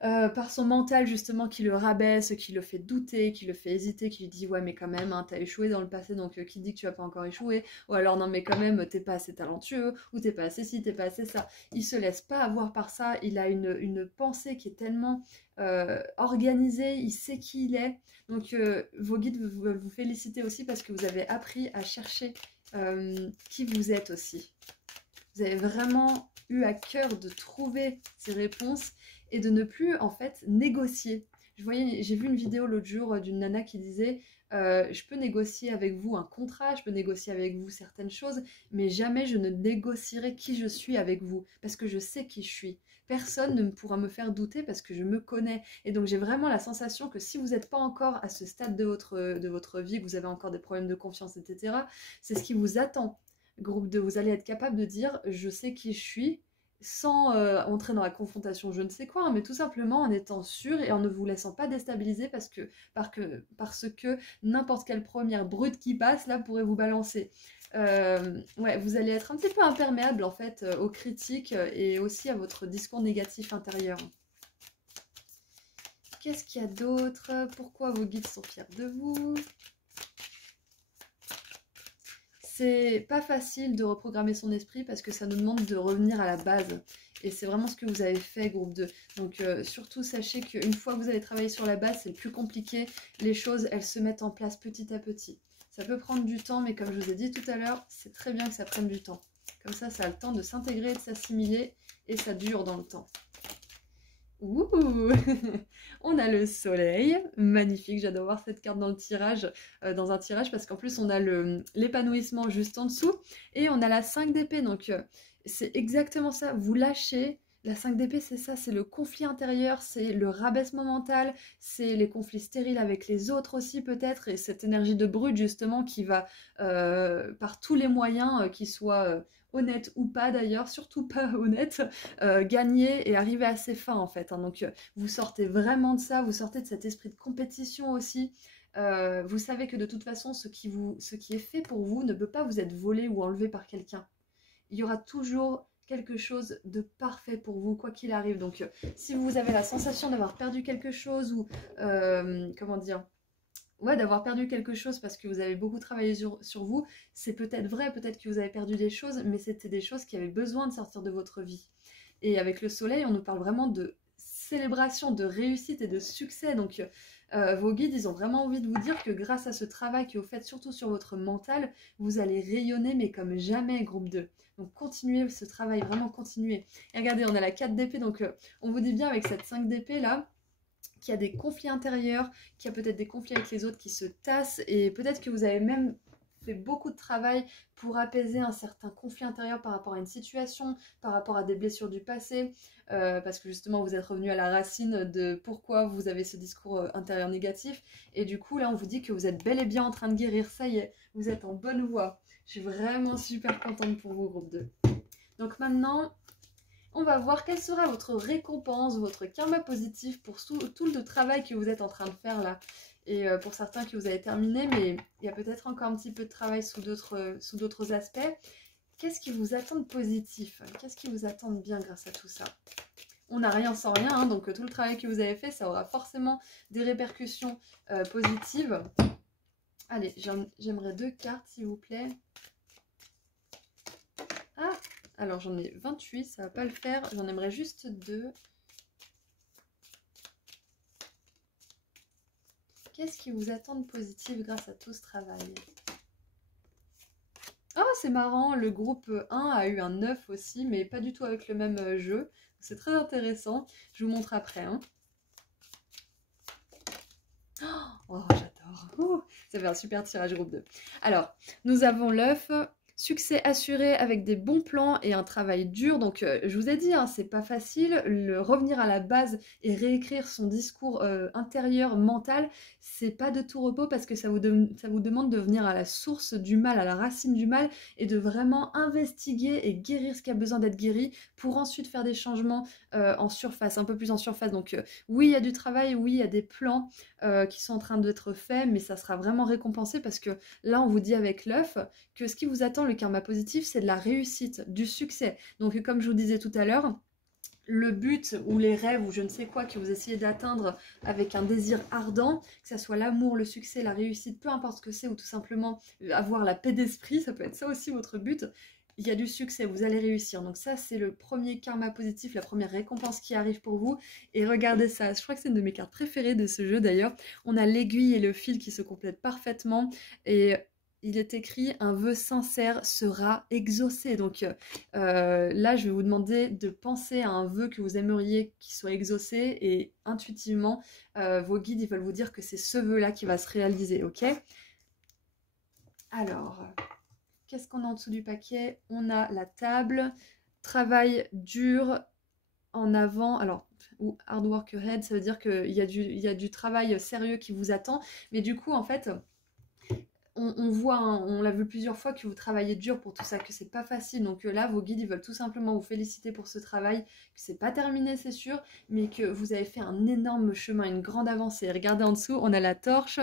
par son mental justement qui le rabaisse, qui le fait douter, qui le fait hésiter, qui lui dit ouais mais quand même hein, t'as échoué dans le passé donc qui dit que tu vas pas encore échouer, ou alors non mais quand même t'es pas assez talentueux, ou t'es pas assez ci, t'es pas assez ça. Il se laisse pas avoir par ça, il a une pensée qui est tellement organisée, il sait qui il est. Donc vos guides veulent vous féliciter aussi parce que vous avez appris à chercher qui vous êtes aussi. Vous avez vraiment eu à cœur de trouver ces réponses et de ne plus en fait négocier. J'ai vu une vidéo l'autre jour d'une nana qui disait je peux négocier avec vous un contrat, je peux négocier avec vous certaines choses, mais jamais je ne négocierai qui je suis avec vous, parce que je sais qui je suis. Personne ne pourra me faire douter parce que je me connais. Et donc j'ai vraiment la sensation que si vous n'êtes pas encore à ce stade de votre vie, que vous avez encore des problèmes de confiance, etc., c'est ce qui vous attend. Groupe 2, vous allez être capable de dire je sais qui je suis, sans entrer dans la confrontation je ne sais quoi, hein, mais tout simplement en étant sûr et en ne vous laissant pas déstabiliser parce que n'importe quelle première brute qui passe là pourrait vous balancer. Ouais, vous allez être un petit peu imperméable en fait aux critiques et aussi à votre discours négatif intérieur. Qu'est-ce qu'il y a d'autre? Pourquoi vos guides sont fiers de vous? C'est pas facile de reprogrammer son esprit parce que ça nous demande de revenir à la base. Et c'est vraiment ce que vous avez fait, groupe 2. Donc surtout, sachez qu'une fois que vous avez travaillé sur la base, c'est le plus compliqué. Les choses, elles se mettent en place petit à petit. Ça peut prendre du temps, mais comme je vous ai dit tout à l'heure, c'est très bien que ça prenne du temps. Comme ça a le temps de s'intégrer, de s'assimiler, et ça dure dans le temps. Ouh On a le soleil, magnifique, j'adore voir cette carte dans le tirage, dans un tirage parce qu'en plus on a l'épanouissement juste en dessous et on a la 5 d'épée, donc c'est exactement ça, vous lâchez, la 5 d'épée c'est ça, c'est le conflit intérieur, c'est le rabaissement mental, c'est les conflits stériles avec les autres aussi peut-être et cette énergie de brute justement qui va par tous les moyens, qu'ils soient honnêtes ou pas d'ailleurs, surtout pas honnêtes, gagner et arriver à ses fins en fait. Hein. Donc vous sortez vraiment de ça, vous sortez de cet esprit de compétition aussi. Vous savez que de toute façon, ce qui est fait pour vous ne peut pas vous être volé ou enlevé par quelqu'un. Il y aura toujours quelque chose de parfait pour vous, quoi qu'il arrive. Donc si vous avez la sensation d'avoir perdu quelque chose ou, comment dire, ouais, d'avoir perdu quelque chose parce que vous avez beaucoup travaillé sur vous, c'est peut-être vrai, peut-être que vous avez perdu des choses, mais c'était des choses qui avaient besoin de sortir de votre vie. Et avec le soleil, on nous parle vraiment de célébration, de réussite et de succès. Donc vos guides, ils ont vraiment envie de vous dire que grâce à ce travail que vous faites, surtout sur votre mental, vous allez rayonner, mais comme jamais, groupe 2. Donc continuez ce travail, vraiment continuez. Et regardez, on a la 4 d'épée, donc on vous dit bien avec cette 5 d'épée là, qu'il y a des conflits intérieurs, qu'il y a peut-être des conflits avec les autres qui se tassent, et peut-être que vous avez même fait beaucoup de travail pour apaiser un certain conflit intérieur par rapport à une situation, par rapport à des blessures du passé, parce que justement vous êtes revenu à la racine de pourquoi vous avez ce discours intérieur négatif, et du coup là on vous dit que vous êtes bel et bien en train de guérir, ça y est, vous êtes en bonne voie. Je suis vraiment super contente pour vous, groupe 2. Donc maintenant, on va voir quelle sera votre récompense, votre karma positif pour tout le travail que vous êtes en train de faire là. Et pour certains que vous avez terminé, mais il y a peut-être encore un petit peu de travail sous d'autres aspects. Qu'est-ce qui vous attend de positif? Qu'est-ce qui vous attend de bien grâce à tout ça? On n'a rien sans rien, hein, donc tout le travail que vous avez fait, ça aura forcément des répercussions positives. Allez, j'aimerais 2 cartes s'il vous plaît. Ah! Alors j'en ai 28, ça va pas le faire. J'en aimerais juste 2. Qu'est-ce qui vous attend de positif grâce à tout ce travail? Oh, c'est marrant, le groupe 1 a eu un 9 aussi, mais pas du tout avec le même jeu. C'est très intéressant. Je vous montre après, hein. Oh, j'adore. Ouh, ça fait un super tirage groupe 2. Alors, nous avons l'œuf. Succès assuré avec des bons plans et un travail dur. Donc, je vous ai dit, hein, c'est pas facile. Revenir à la base et réécrire son discours intérieur, mental, c'est pas de tout repos parce que ça vous demande de venir à la source du mal, à la racine du mal et de vraiment investiguer et guérir ce qui a besoin d'être guéri pour ensuite faire des changements en surface, un peu plus en surface. Donc, oui, il y a du travail, oui, il y a des plans qui sont en train d'être faits, mais ça sera vraiment récompensé parce que là, on vous dit avec l'œuf que ce qui vous attend, le karma positif, c'est de la réussite, du succès. Donc, comme je vous disais tout à l'heure, le but ou les rêves ou je ne sais quoi que vous essayez d'atteindre avec un désir ardent, que ce soit l'amour, le succès, la réussite, peu importe ce que c'est, ou tout simplement avoir la paix d'esprit, ça peut être ça aussi votre but. Il y a du succès, vous allez réussir. Donc ça, c'est le premier karma positif, la première récompense qui arrive pour vous. Et regardez ça, je crois que c'est une de mes cartes préférées de ce jeu d'ailleurs. On a l'aiguille et le fil qui se complètent parfaitement. Et il est écrit « Un vœu sincère sera exaucé ». Donc là, je vais vous demander de penser à un vœu que vous aimeriez qu'il soit exaucé. Et intuitivement, vos guides, ils veulent vous dire que c'est ce vœu-là qui va se réaliser, ok? Alors... Qu'est-ce qu'on a en dessous du paquet? On a la table, travail dur en avant, alors, ou hard work ahead, ça veut dire qu'il y a du travail sérieux qui vous attend, mais du coup, en fait, on voit, hein, on l'a vu plusieurs fois que vous travaillez dur pour tout ça, que c'est pas facile. Donc là, vos guides, ils veulent tout simplement vous féliciter pour ce travail, que c'est pas terminé, c'est sûr, mais que vous avez fait un énorme chemin, une grande avancée. Regardez en dessous, on a la torche,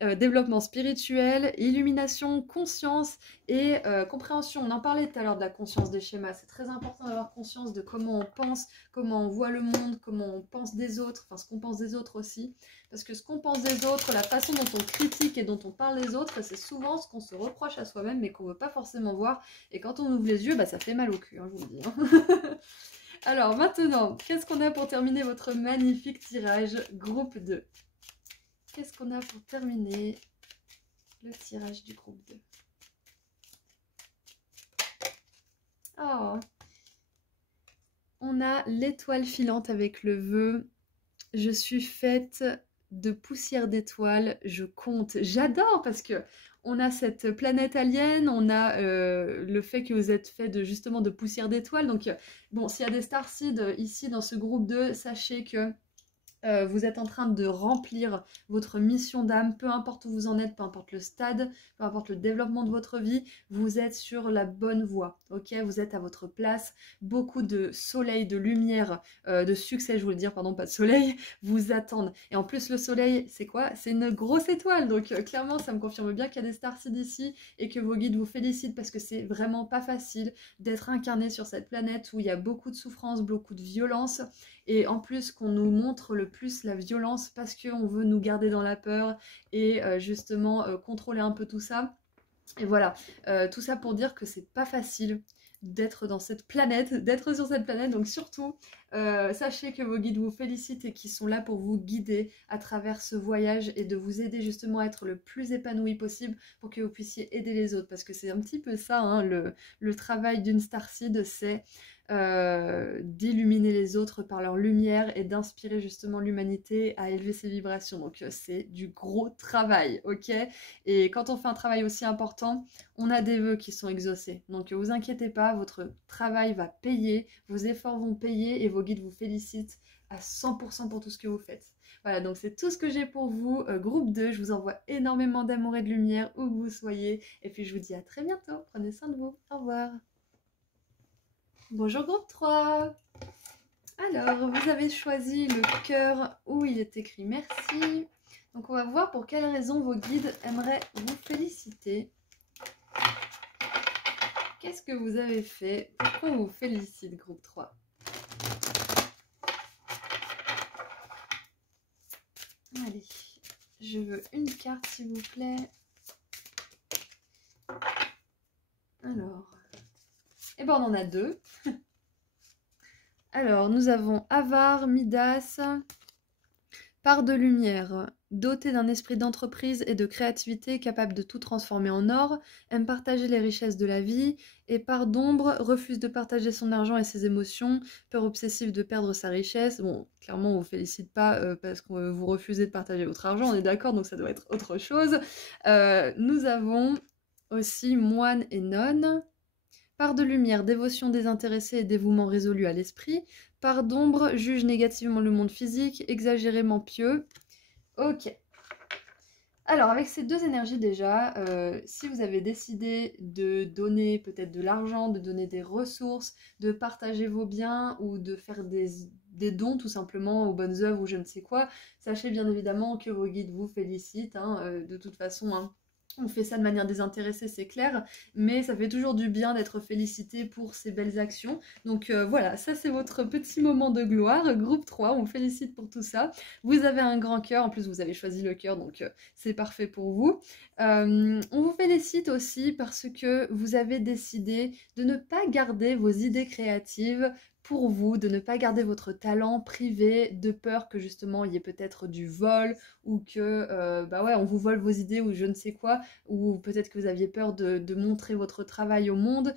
développement spirituel, illumination, conscience et compréhension. On en parlait tout à l'heure de la conscience des schémas. C'est très important d'avoir conscience de comment on pense, comment on voit le monde, comment on pense des autres, enfin ce qu'on pense des autres aussi. Parce que ce qu'on pense des autres, la façon dont on critique et dont on parle des autres, c'est souvent ce qu'on se reproche à soi-même mais qu'on ne veut pas forcément voir. Et quand on ouvre les yeux, bah, ça fait mal au cul, hein, je vous le dis. Hein. Alors maintenant, qu'est-ce qu'on a pour terminer votre magnifique tirage groupe 2? Qu'est-ce qu'on a pour terminer le tirage du groupe 2? Oh, on a l'étoile filante avec le vœu « Je suis faite de poussière d'étoiles, je compte ». J'adore parce que on a cette planète alien, on a le fait que vous êtes fait justement de poussière d'étoiles. Donc bon, s'il y a des starseeds ici dans ce groupe 2, sachez que vous êtes en train de remplir votre mission d'âme, peu importe où vous en êtes, peu importe le stade, peu importe le développement de votre vie, vous êtes sur la bonne voie, ok? Vous êtes à votre place, beaucoup de soleil, de lumière, de succès, je voulais dire, pardon, pas de soleil, vous attendent. Et en plus, le soleil, c'est quoi? C'est une grosse étoile, donc clairement, ça me confirme bien qu'il y a des starseeds ici et que vos guides vous félicitent parce que c'est vraiment pas facile d'être incarné sur cette planète où il y a beaucoup de souffrance, beaucoup de violence. Et en plus qu'on nous montre le plus la violence parce qu'on veut nous garder dans la peur et justement contrôler un peu tout ça. Et voilà, tout ça pour dire que c'est pas facile d'être dans cette planète, d'être sur cette planète. Donc surtout, sachez que vos guides vous félicitent et qu'ils sont là pour vous guider à travers ce voyage et de vous aider justement à être le plus épanoui possible pour que vous puissiez aider les autres. Parce que c'est un petit peu ça, hein, le travail d'une starseed, c'est d'illuminer les autres par leur lumière et d'inspirer justement l'humanité à élever ses vibrations. Donc c'est du gros travail, ok? Et quand on fait un travail aussi important, on a des vœux qui sont exaucés. Donc vous inquiétez pas, votre travail va payer, vos efforts vont payer et vos guides vous félicitent à 100% pour tout ce que vous faites. Voilà, donc c'est tout ce que j'ai pour vous. Groupe 2, je vous envoie énormément d'amour et de lumière où que vous soyez. Et puis je vous dis à très bientôt. Prenez soin de vous. Au revoir. Bonjour groupe 3. Alors, vous avez choisi le cœur où il est écrit merci. Donc on va voir pour quelles raisons vos guides aimeraient vous féliciter. Qu'est-ce que vous avez fait pour qu'on vous félicite, groupe 3? Allez, je veux une carte s'il vous plaît. Alors, et ben on en a deux. Alors, nous avons Avare, Midas, Part de lumière. doté d'un esprit d'entreprise et de créativité capable de tout transformer en or, aime partager les richesses de la vie, et part d'ombre, refuse de partager son argent et ses émotions, peur obsessive de perdre sa richesse. Bon, clairement, on vous félicite pas parce que vous refusez de partager votre argent, on est d'accord, donc ça doit être autre chose. Nous avons aussi moine et nonne. Part de lumière, dévotion désintéressée et dévouement résolu à l'esprit. Part d'ombre, juge négativement le monde physique, exagérément pieux. Ok. Alors, avec ces deux énergies déjà, si vous avez décidé de donner peut-être de l'argent, de donner des ressources, de partager vos biens ou de faire des dons tout simplement aux bonnes œuvres ou je ne sais quoi, sachez bien évidemment que vos guides vous félicitent, hein, de toute façon, hein. On fait ça de manière désintéressée, c'est clair, mais ça fait toujours du bien d'être félicité pour ces belles actions. Donc voilà, ça c'est votre petit moment de gloire. Groupe 3, on félicite pour tout ça. Vous avez un grand cœur, en plus vous avez choisi le cœur, donc c'est parfait pour vous. On vous félicite aussi parce que vous avez décidé de ne pas garder vos idées créatives pour vous, de ne pas garder votre talent privé de peur que justement il y ait peut-être du vol ou que bah ouais, on vous vole vos idées ou je ne sais quoi, ou peut-être que vous aviez peur de montrer votre travail au monde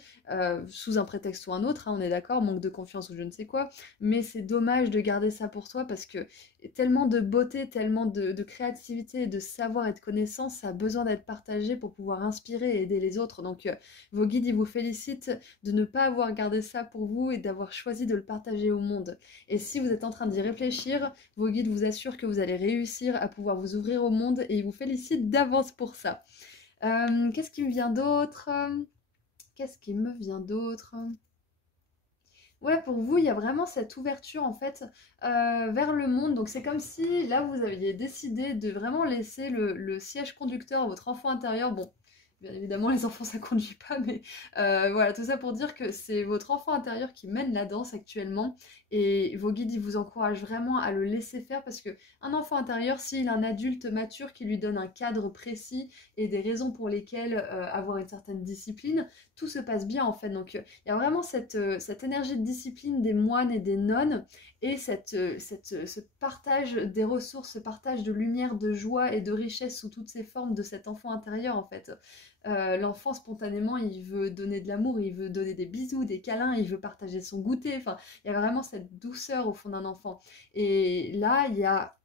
sous un prétexte ou un autre, hein, on est d'accord, manque de confiance ou je ne sais quoi, mais c'est dommage de garder ça pour toi parce que tellement de beauté, tellement de créativité, de savoir et de connaissance, ça a besoin d'être partagé pour pouvoir inspirer et aider les autres. Donc vos guides, ils vous félicitent de ne pas avoir gardé ça pour vous et d'avoir choisi de le partager au monde. Et si vous êtes en train d'y réfléchir, vos guides vous assurent que vous allez réussir à pouvoir vous ouvrir au monde et ils vous félicitent d'avance pour ça. Qu'est-ce qui me vient d'autre? Qu'est-ce qui me vient d'autre? Ouais, pour vous, il y a vraiment cette ouverture en fait vers le monde. Donc c'est comme si là vous aviez décidé de vraiment laisser le siège conducteur à votre enfant intérieur. Bon, bien évidemment les enfants ça conduit pas, mais voilà, tout ça pour dire que c'est votre enfant intérieur qui mène la danse actuellement et vos guides ils vous encouragent vraiment à le laisser faire parce que un enfant intérieur, s'il a un adulte mature qui lui donne un cadre précis et des raisons pour lesquelles avoir une certaine discipline, tout se passe bien en fait. Donc il y a vraiment cette énergie de discipline des moines et des nonnes et ce partage des ressources, ce partage de lumière, de joie et de richesse sous toutes ses formes de cet enfant intérieur en fait. L'enfant spontanément il veut donner de l'amour, il veut donner des bisous, des câlins, il veut partager son goûter, enfin il y a vraiment cette douceur au fond d'un enfant. Et là il y a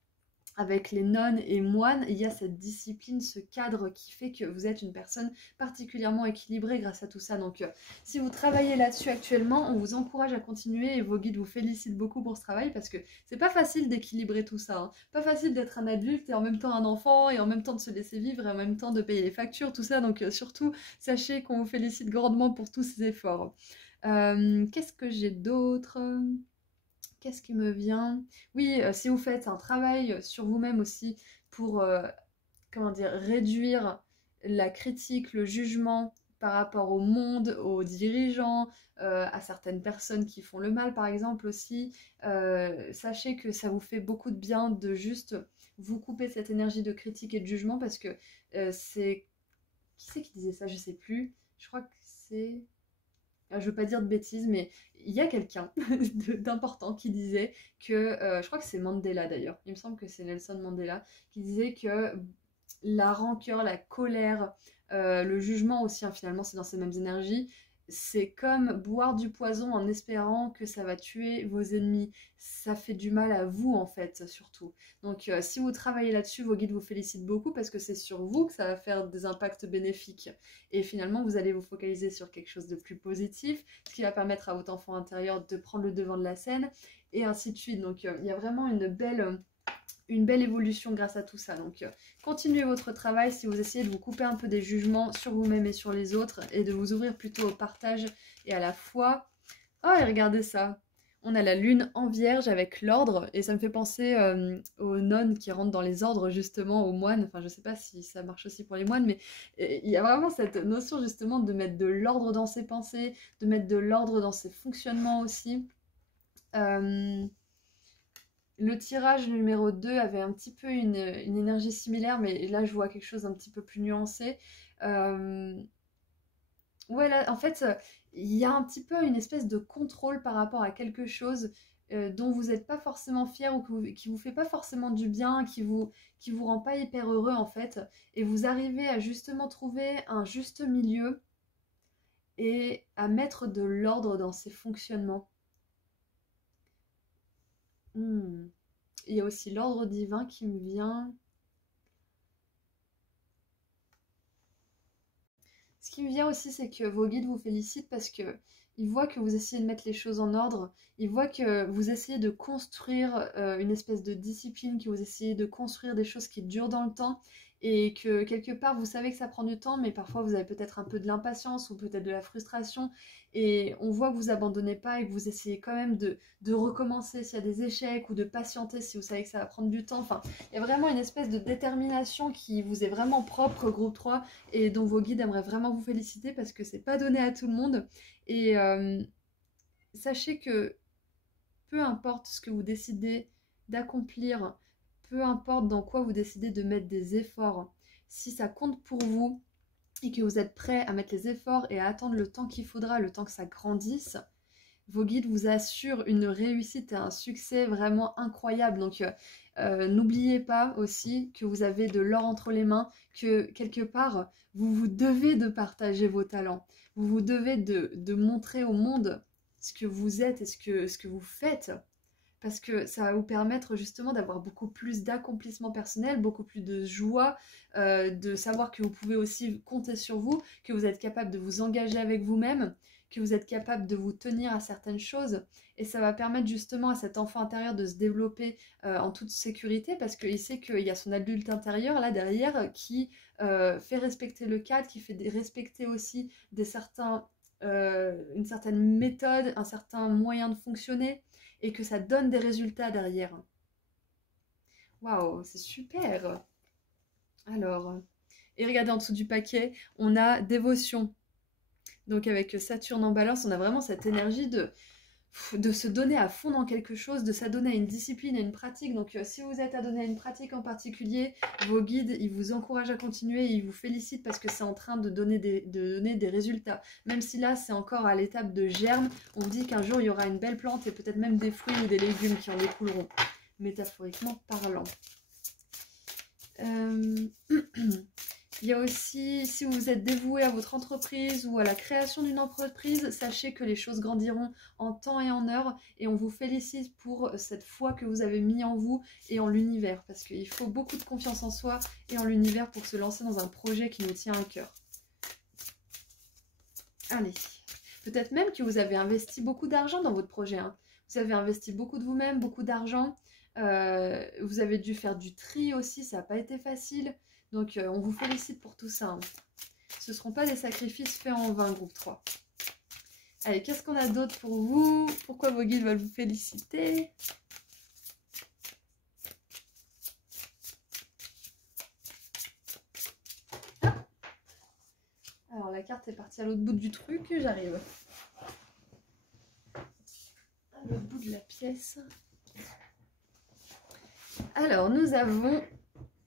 avec les nonnes et moines, il y a cette discipline, ce cadre qui fait que vous êtes une personne particulièrement équilibrée grâce à tout ça. Donc, si vous travaillez là-dessus actuellement, on vous encourage à continuer et vos guides vous félicitent beaucoup pour ce travail parce que c'est pas facile d'équilibrer tout ça, hein. Pas facile d'être un adulte et en même temps un enfant et en même temps de se laisser vivre et en même temps de payer les factures, tout ça. Donc, surtout, sachez qu'on vous félicite grandement pour tous ces efforts. Qu'est-ce que j'ai d'autre? Qu'est-ce qui me vient? Oui, si vous faites un travail sur vous-même aussi pour, comment dire, réduire la critique, le jugement par rapport au monde, aux dirigeants, à certaines personnes qui font le mal par exemple aussi, sachez que ça vous fait beaucoup de bien de juste vous couper cette énergie de critique et de jugement parce que c'est... Qui c'est qui disait ça? Je sais plus. Je crois que c'est... Je veux pas dire de bêtises, mais il y a quelqu'un d'important qui disait que, je crois que c'est Mandela d'ailleurs, il me semble que c'est Nelson Mandela, qui disait que la rancœur, la colère, le jugement aussi, hein, finalement c'est dans ces mêmes énergies, c'est comme boire du poison en espérant que ça va tuer vos ennemis. Ça fait du mal à vous en fait, surtout. Donc si vous travaillez là-dessus, vos guides vous félicitent beaucoup parce que c'est sur vous que ça va faire des impacts bénéfiques. Et finalement, vous allez vous focaliser sur quelque chose de plus positif, ce qui va permettre à votre enfant intérieur de prendre le devant de la scène, et ainsi de suite. Donc il y a vraiment une belle évolution grâce à tout ça. Donc continuez votre travail si vous essayez de vous couper un peu des jugements sur vous-même et sur les autres, et de vous ouvrir plutôt au partage et à la foi. Oh, et regardez ça! On a la lune en vierge avec l'ordre, et ça me fait penser aux nonnes qui rentrent dans les ordres, justement, aux moines. Enfin, je sais pas si ça marche aussi pour les moines, mais il y a vraiment cette notion, justement, de mettre de l'ordre dans ses pensées, de mettre de l'ordre dans ses fonctionnements aussi. Euh, le tirage numéro 2 avait un petit peu une énergie similaire, mais là, je vois quelque chose d'un petit peu plus nuancé. Euh, Ouais, là, en fait, il y a un petit peu une espèce de contrôle par rapport à quelque chose dont vous n'êtes pas forcément fier ou qui vous fait pas forcément du bien, qui vous rend pas hyper heureux en fait, et vous arrivez à justement trouver un juste milieu et à mettre de l'ordre dans ces fonctionnements. Il y a aussi l'ordre divin qui me vient. Ce qui me vient aussi, c'est que vos guides vous félicitent parce que ils voient que vous essayez de mettre les choses en ordre, ils voient que vous essayez de construire une espèce de discipline, que vous essayez de construire des choses qui durent dans le temps, et que quelque part vous savez que ça prend du temps, mais parfois vous avez peut-être un peu de l'impatience ou peut-être de la frustration, et on voit que vous abandonnez pas et que vous essayez quand même de recommencer s'il y a des échecs ou de patienter si vous savez que ça va prendre du temps. Enfin, il y a vraiment une espèce de détermination qui vous est vraiment propre, groupe 3, et dont vos guides aimeraient vraiment vous féliciter parce que c'est pas donné à tout le monde. Et sachez que peu importe ce que vous décidez d'accomplir, peu importe dans quoi vous décidez de mettre des efforts, si ça compte pour vous et que vous êtes prêt à mettre les efforts et à attendre le temps qu'il faudra, le temps que ça grandisse, vos guides vous assurent une réussite et un succès vraiment incroyable. Donc n'oubliez pas aussi que vous avez de l'or entre les mains, que quelque part vous vous devez de partager vos talents, vous vous devez de montrer au monde ce que vous êtes et ce que vous faites, parce que ça va vous permettre justement d'avoir beaucoup plus d'accomplissement personnel, beaucoup plus de joie, de savoir que vous pouvez aussi compter sur vous, que vous êtes capable de vous engager avec vous-même, que vous êtes capable de vous tenir à certaines choses, et ça va permettre justement à cet enfant intérieur de se développer en toute sécurité, parce qu'il sait qu'il y a son adulte intérieur là derrière qui fait respecter le cadre, qui fait respecter aussi une certaine méthode, un certain moyen de fonctionner, et que ça donne des résultats derrière. Waouh, c'est super. Alors, et regardez en dessous du paquet, on a dévotion. Donc avec Saturne en balance, on a vraiment cette énergie de se donner à fond dans quelque chose, de s'adonner à une discipline, à une pratique. Donc si vous êtes adonné à une pratique en particulier, vos guides, ils vous encouragent à continuer et ils vous félicitent parce que c'est en train de donner des résultats. Même si là, c'est encore à l'étape de germe, on dit qu'un jour, il y aura une belle plante et peut-être même des fruits ou des légumes qui en découleront, métaphoriquement parlant. Il y a aussi, si vous êtes dévoué à votre entreprise ou à la création d'une entreprise, sachez que les choses grandiront en temps et en heure, et on vous félicite pour cette foi que vous avez mis en vous et en l'univers, parce qu'il faut beaucoup de confiance en soi et en l'univers pour se lancer dans un projet qui nous tient à cœur. Allez, peut-être même que vous avez investi beaucoup d'argent dans votre projet, hein. Vous avez investi beaucoup de vous-même, beaucoup d'argent, vous avez dû faire du tri aussi, ça n'a pas été facile. Donc on vous félicite pour tout ça, hein. Ce ne seront pas des sacrifices faits en vain, groupe 3. Allez, qu'est-ce qu'on a d'autre pour vous? Pourquoi vos guides veulent vous féliciter? Ah, alors la carte est partie à l'autre bout du truc, j'arrive. À l'autre bout de la pièce. Alors nous avons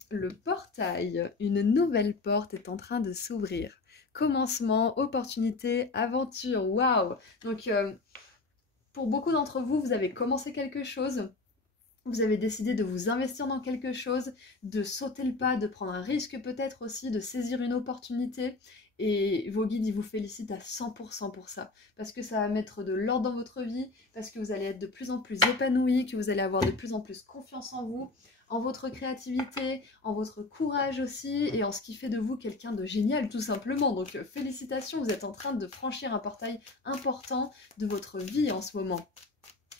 le portail, une nouvelle porte est en train de s'ouvrir. Commencement, opportunité, aventure, waouh! Donc, pour beaucoup d'entre vous, vous avez commencé quelque chose, vous avez décidé de vous investir dans quelque chose, de sauter le pas, de prendre un risque peut-être aussi, de saisir une opportunité. Et vos guides, ils vous félicitent à 100% pour ça, parce que ça va mettre de l'ordre dans votre vie, parce que vous allez être de plus en plus épanoui, que vous allez avoir de plus en plus confiance en vous, en votre créativité, en votre courage aussi, et en ce qui fait de vous quelqu'un de génial tout simplement. Donc félicitations, vous êtes en train de franchir un portail important de votre vie en ce moment.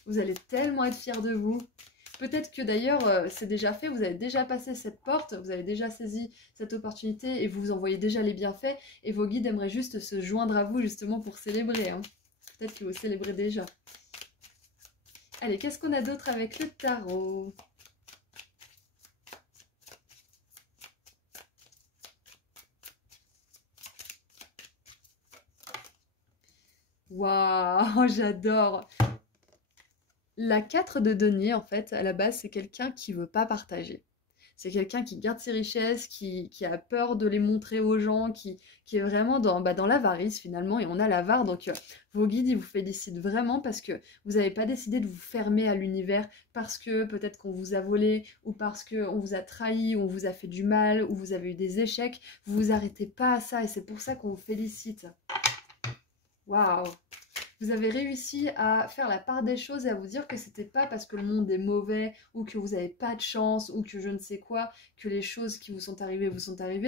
Vous allez tellement être fiers de vous. Peut-être que d'ailleurs c'est déjà fait, vous avez déjà passé cette porte, vous avez déjà saisi cette opportunité et vous en voyez déjà les bienfaits, et vos guides aimeraient juste se joindre à vous justement pour célébrer, hein. Peut-être que vous célébrez déjà. Allez, qu'est-ce qu'on a d'autre avec le tarot? Waouh, j'adore! La 4 de denier, en fait, à la base, c'est quelqu'un qui ne veut pas partager. C'est quelqu'un qui garde ses richesses, qui a peur de les montrer aux gens, qui est vraiment dans l'avarice finalement, et on a l'avare, donc vos guides, ils vous félicitent vraiment parce que vous n'avez pas décidé de vous fermer à l'univers parce que peut-être qu'on vous a volé, ou parce qu'on vous a trahi, ou on vous a fait du mal, ou vous avez eu des échecs. Vous vous arrêtez pas à ça, et c'est pour ça qu'on vous félicite. Waouh! Vous avez réussi à faire la part des choses et à vous dire que c'était pas parce que le monde est mauvais ou que vous n'avez pas de chance ou que je ne sais quoi, que les choses qui vous sont arrivées,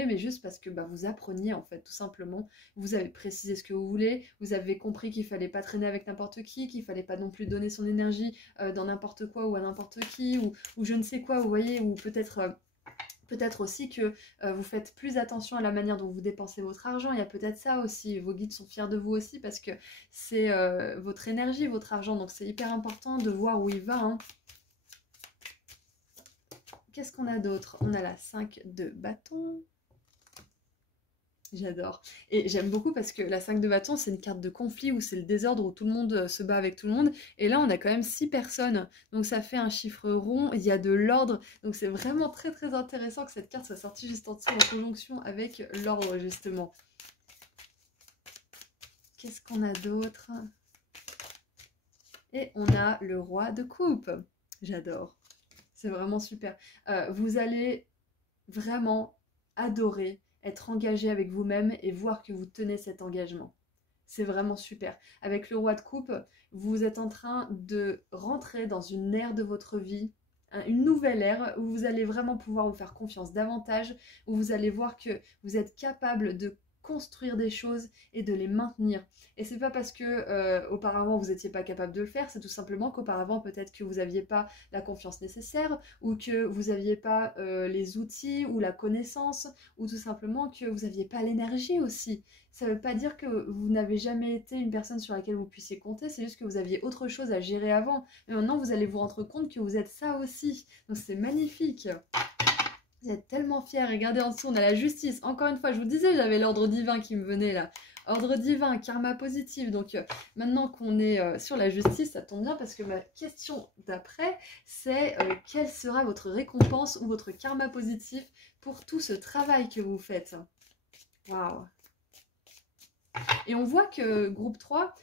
mais juste parce que vous appreniez en fait, tout simplement. Vous avez précisé ce que vous voulez, vous avez compris qu'il fallait pas traîner avec n'importe qui, qu'il fallait pas non plus donner son énergie dans n'importe quoi ou à n'importe qui, ou je ne sais quoi, vous voyez, ou peut-être aussi que vous faites plus attention à la manière dont vous dépensez votre argent. Il y a peut-être ça aussi. Vos guides sont fiers de vous aussi parce que c'est votre énergie, votre argent. Donc c'est hyper important de voir où il va. Hein. Qu'est-ce qu'on a d'autre? On a la 5 de bâton. J'adore. Et j'aime beaucoup parce que la 5 de bâton, c'est une carte de conflit où c'est le désordre, où tout le monde se bat avec tout le monde. Et là, on a quand même 6 personnes. Donc ça fait un chiffre rond, il y a de l'ordre. Donc c'est vraiment très très intéressant que cette carte soit sortie juste en dessous en conjonction avec l'ordre, justement. Qu'est-ce qu'on a d'autre? Et on a le roi de coupe. J'adore. C'est vraiment super. Vous allez vraiment adorer être engagé avec vous-même et voir que vous tenez cet engagement. C'est vraiment super. Avec le roi de coupe, vous êtes en train de rentrer dans une ère de votre vie, une nouvelle ère où vous allez vraiment pouvoir vous faire confiance davantage, où vous allez voir que vous êtes capable de construire des choses et de les maintenir. Et c'est pas parce que auparavant vous n'étiez pas capable de le faire, c'est tout simplement qu'auparavant peut-être que vous n'aviez pas la confiance nécessaire, ou que vous n'aviez pas les outils ou la connaissance, ou tout simplement que vous n'aviez pas l'énergie aussi. Ça ne veut pas dire que vous n'avez jamais été une personne sur laquelle vous puissiez compter, c'est juste que vous aviez autre chose à gérer avant. Mais maintenant vous allez vous rendre compte que vous êtes ça aussi. Donc c'est magnifique. Vous êtes tellement fiers. Regardez en dessous, on a la justice. Encore une fois, je vous disais, j'avais l'ordre divin qui me venait là. Ordre divin, karma positif. Donc maintenant qu'on est sur la justice, ça tombe bien parce que ma question d'après, c'est quelle sera votre récompense ou votre karma positif pour tout ce travail que vous faites. Waouh! Et on voit que groupe 3,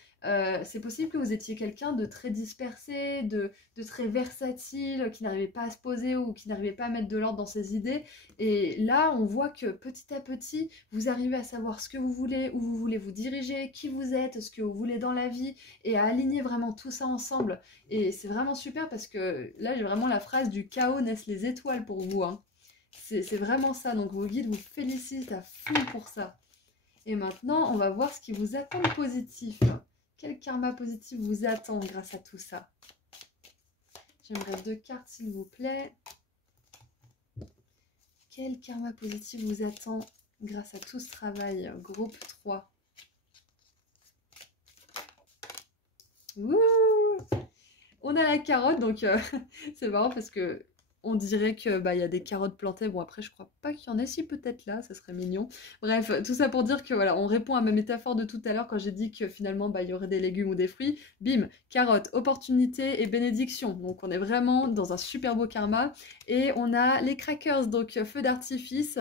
c'est possible que vous étiez quelqu'un de très dispersé, de très versatile, qui n'arrivait pas à se poser ou qui n'arrivait pas à mettre de l'ordre dans ses idées. Et là, on voit que petit à petit, vous arrivez à savoir ce que vous voulez, où vous voulez vous diriger, qui vous êtes, ce que vous voulez dans la vie, et à aligner vraiment tout ça ensemble. Et c'est vraiment super parce que là, j'ai vraiment la phrase du chaos naissent les étoiles pour vous. Hein. C'est vraiment ça. Donc vos guides vous félicitent à fond pour ça. Et maintenant, on va voir ce qui vous attend de positif. Quel karma positif vous attend grâce à tout ça? J'aimerais 2 cartes, s'il vous plaît. Quel karma positif vous attend grâce à tout ce travail? Groupe 3. Wouh! On a la carotte, donc c'est marrant parce que on dirait que y a des carottes plantées. Bon, après, je crois pas qu'il y en ait, si peut-être là, ça serait mignon. Bref, tout ça pour dire que voilà, on répond à ma métaphore de tout à l'heure quand j'ai dit que finalement, il y aurait des légumes ou des fruits. Bim, carotte, opportunité et bénédiction. Donc, on est vraiment dans un super beau karma. Et on a les crackers, donc feu d'artifice.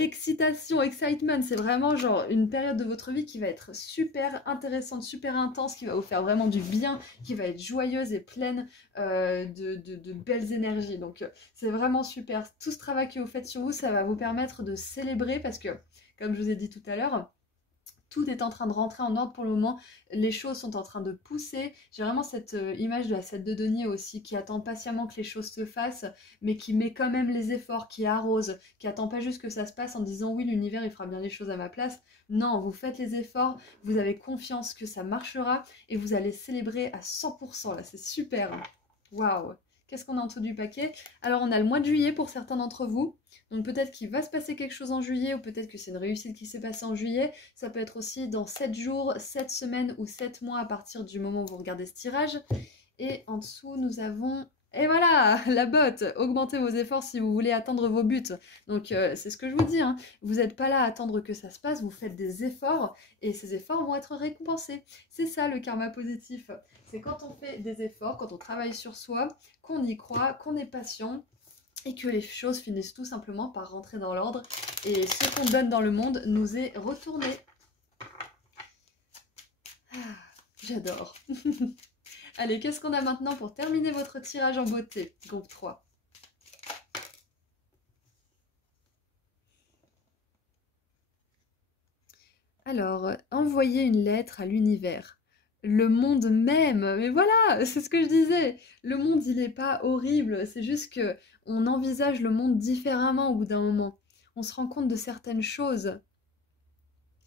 Excitation, excitement, c'est vraiment genre une période de votre vie qui va être super intéressante, super intense, qui va vous faire vraiment du bien, qui va être joyeuse et pleine de belles énergies. Donc c'est vraiment super. Tout ce travail que vous faites sur vous, ça va vous permettre de célébrer parce que, comme je vous ai dit tout à l'heure, tout est en train de rentrer en ordre pour le moment, les choses sont en train de pousser. J'ai vraiment cette image de la 7 de denier aussi, qui attend patiemment que les choses se fassent, mais qui met quand même les efforts, qui arrose, qui attend pas juste que ça se passe en disant oui, l'univers il fera bien les choses à ma place. Non, vous faites les efforts, vous avez confiance que ça marchera, et vous allez célébrer à 100%, là c'est super. Waouh! Qu'est-ce qu'on a en dessous du paquet? Alors on a le mois de juillet pour certains d'entre vous. Donc peut-être qu'il va se passer quelque chose en juillet, ou peut-être que c'est une réussite qui s'est passée en juillet. Ça peut être aussi dans 7 jours, 7 semaines ou 7 mois à partir du moment où vous regardez ce tirage. Et en dessous, nous avons... Et voilà, la botte, augmentez vos efforts si vous voulez atteindre vos buts. Donc c'est ce que je vous dis, hein. Vous n'êtes pas là à attendre que ça se passe, vous faites des efforts et ces efforts vont être récompensés. C'est ça le karma positif. C'est quand on fait des efforts, quand on travaille sur soi, qu'on y croit, qu'on est patient et que les choses finissent tout simplement par rentrer dans l'ordre et ce qu'on donne dans le monde nous est retourné. Ah, j'adore. Allez, qu'est-ce qu'on a maintenant pour terminer votre tirage en beauté, groupe 3? Alors, envoyer une lettre à l'univers. Le monde même, mais voilà, c'est ce que je disais. Le monde, il n'est pas horrible, c'est juste que on envisage le monde différemment au bout d'un moment. On se rend compte de certaines choses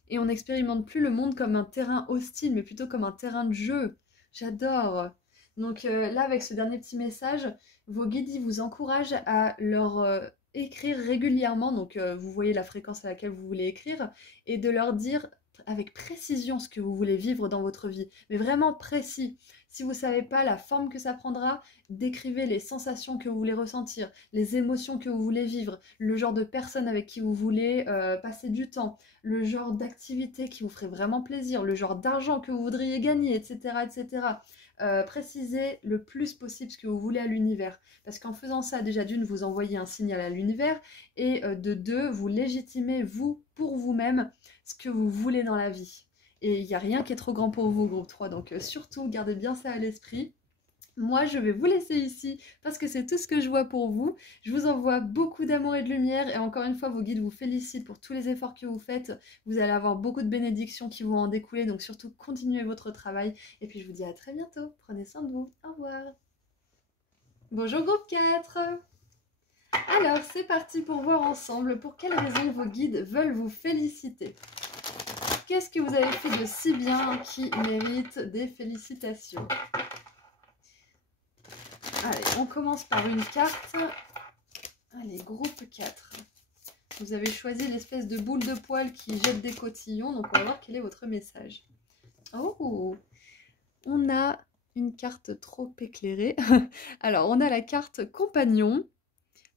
et on n'expérimente plus le monde comme un terrain hostile, mais plutôt comme un terrain de jeu. J'adore. Donc là, avec ce dernier petit message, vos guides ils vous encouragent à leur écrire régulièrement. Donc vous voyez la fréquence à laquelle vous voulez écrire et de leur dire avec précision ce que vous voulez vivre dans votre vie, mais vraiment précis. Si vous ne savez pas la forme que ça prendra, décrivez les sensations que vous voulez ressentir, les émotions que vous voulez vivre, le genre de personne avec qui vous voulez passer du temps, le genre d'activité qui vous ferait vraiment plaisir, le genre d'argent que vous voudriez gagner, etc. etc. Précisez le plus possible ce que vous voulez à l'univers. Parce qu'en faisant ça, déjà d'une, vous envoyez un signal à l'univers et de deux, vous légitimez, vous, pour vous-même, ce que vous voulez dans la vie. Et il n'y a rien qui est trop grand pour vous, groupe 3. Donc surtout, gardez bien ça à l'esprit. Moi, je vais vous laisser ici parce que c'est tout ce que je vois pour vous. Je vous envoie beaucoup d'amour et de lumière et encore une fois, vos guides vous félicitent pour tous les efforts que vous faites. Vous allez avoir beaucoup de bénédictions qui vont en découler, donc surtout continuez votre travail. Et puis je vous dis à très bientôt. Prenez soin de vous. Au revoir. Bonjour groupe 4. Alors, c'est parti pour voir ensemble pour quelles raisons vos guides veulent vous féliciter. Qu'est-ce que vous avez fait de si bien qui mérite des félicitations? Allez, on commence par une carte. Allez, groupe 4. Vous avez choisi l'espèce de boule de poil qui jette des cotillons. Donc, on va voir quel est votre message. Oh, on a une carte trop éclairée. Alors, on a la carte compagnon.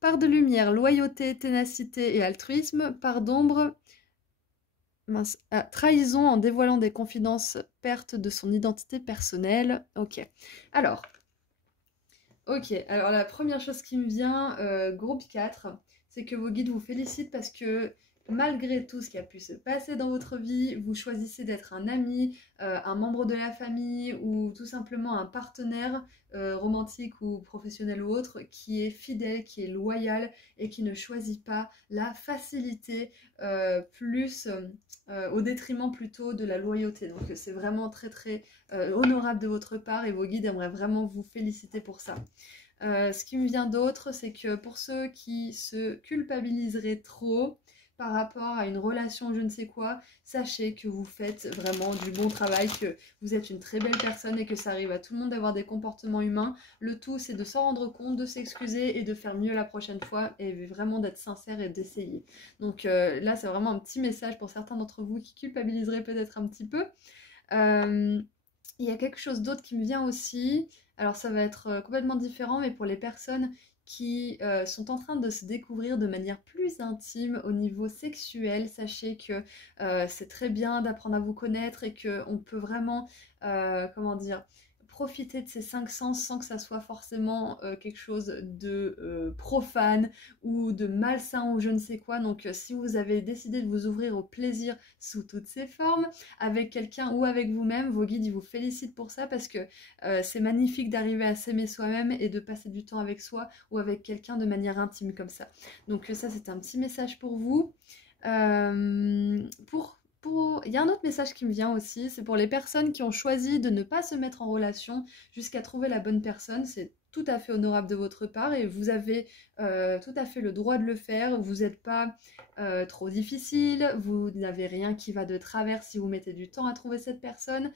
Part de lumière, loyauté, ténacité et altruisme. Part d'ombre, trahison en dévoilant des confidences, perte de son identité personnelle. Ok. Alors, la première chose qui me vient, groupe 4, c'est que vos guides vous félicitent parce que malgré tout ce qui a pu se passer dans votre vie, vous choisissez d'être un ami, un membre de la famille ou tout simplement un partenaire romantique ou professionnel ou autre qui est fidèle, qui est loyal et qui ne choisit pas la facilité au détriment plutôt de la loyauté. Donc c'est vraiment très très honorable de votre part et vos guides aimeraient vraiment vous féliciter pour ça. Ce qui me vient d'autre, c'est que pour ceux qui se culpabiliseraient trop par rapport à une relation je ne sais quoi, sachez que vous faites vraiment du bon travail, que vous êtes une très belle personne et que ça arrive à tout le monde d'avoir des comportements humains. Le tout, c'est de s'en rendre compte, de s'excuser et de faire mieux la prochaine fois et vraiment d'être sincère et d'essayer. Donc là, c'est vraiment un petit message pour certains d'entre vous qui culpabiliseraient peut-être un petit peu. Il y a quelque chose d'autre qui me vient aussi. Alors ça va être complètement différent, mais pour les personnes qui sont en train de se découvrir de manière plus intime au niveau sexuel, sachez que c'est très bien d'apprendre à vous connaître et qu'on peut vraiment, comment dire, profiter de ces 5 sens sans que ça soit forcément quelque chose de profane ou de malsain ou je ne sais quoi. Donc si vous avez décidé de vous ouvrir au plaisir sous toutes ses formes, avec quelqu'un ou avec vous-même, vos guides ils vous félicitent pour ça parce que c'est magnifique d'arriver à s'aimer soi-même et de passer du temps avec soi ou avec quelqu'un de manière intime comme ça. Donc ça c'est un petit message pour vous. Il y a un autre message qui me vient aussi, c'est pour les personnes qui ont choisi de ne pas se mettre en relation jusqu'à trouver la bonne personne. C'est tout à fait honorable de votre part et vous avez tout à fait le droit de le faire. Vous n'êtes pas trop difficile, vous n'avez rien qui va de travers si vous mettez du temps à trouver cette personne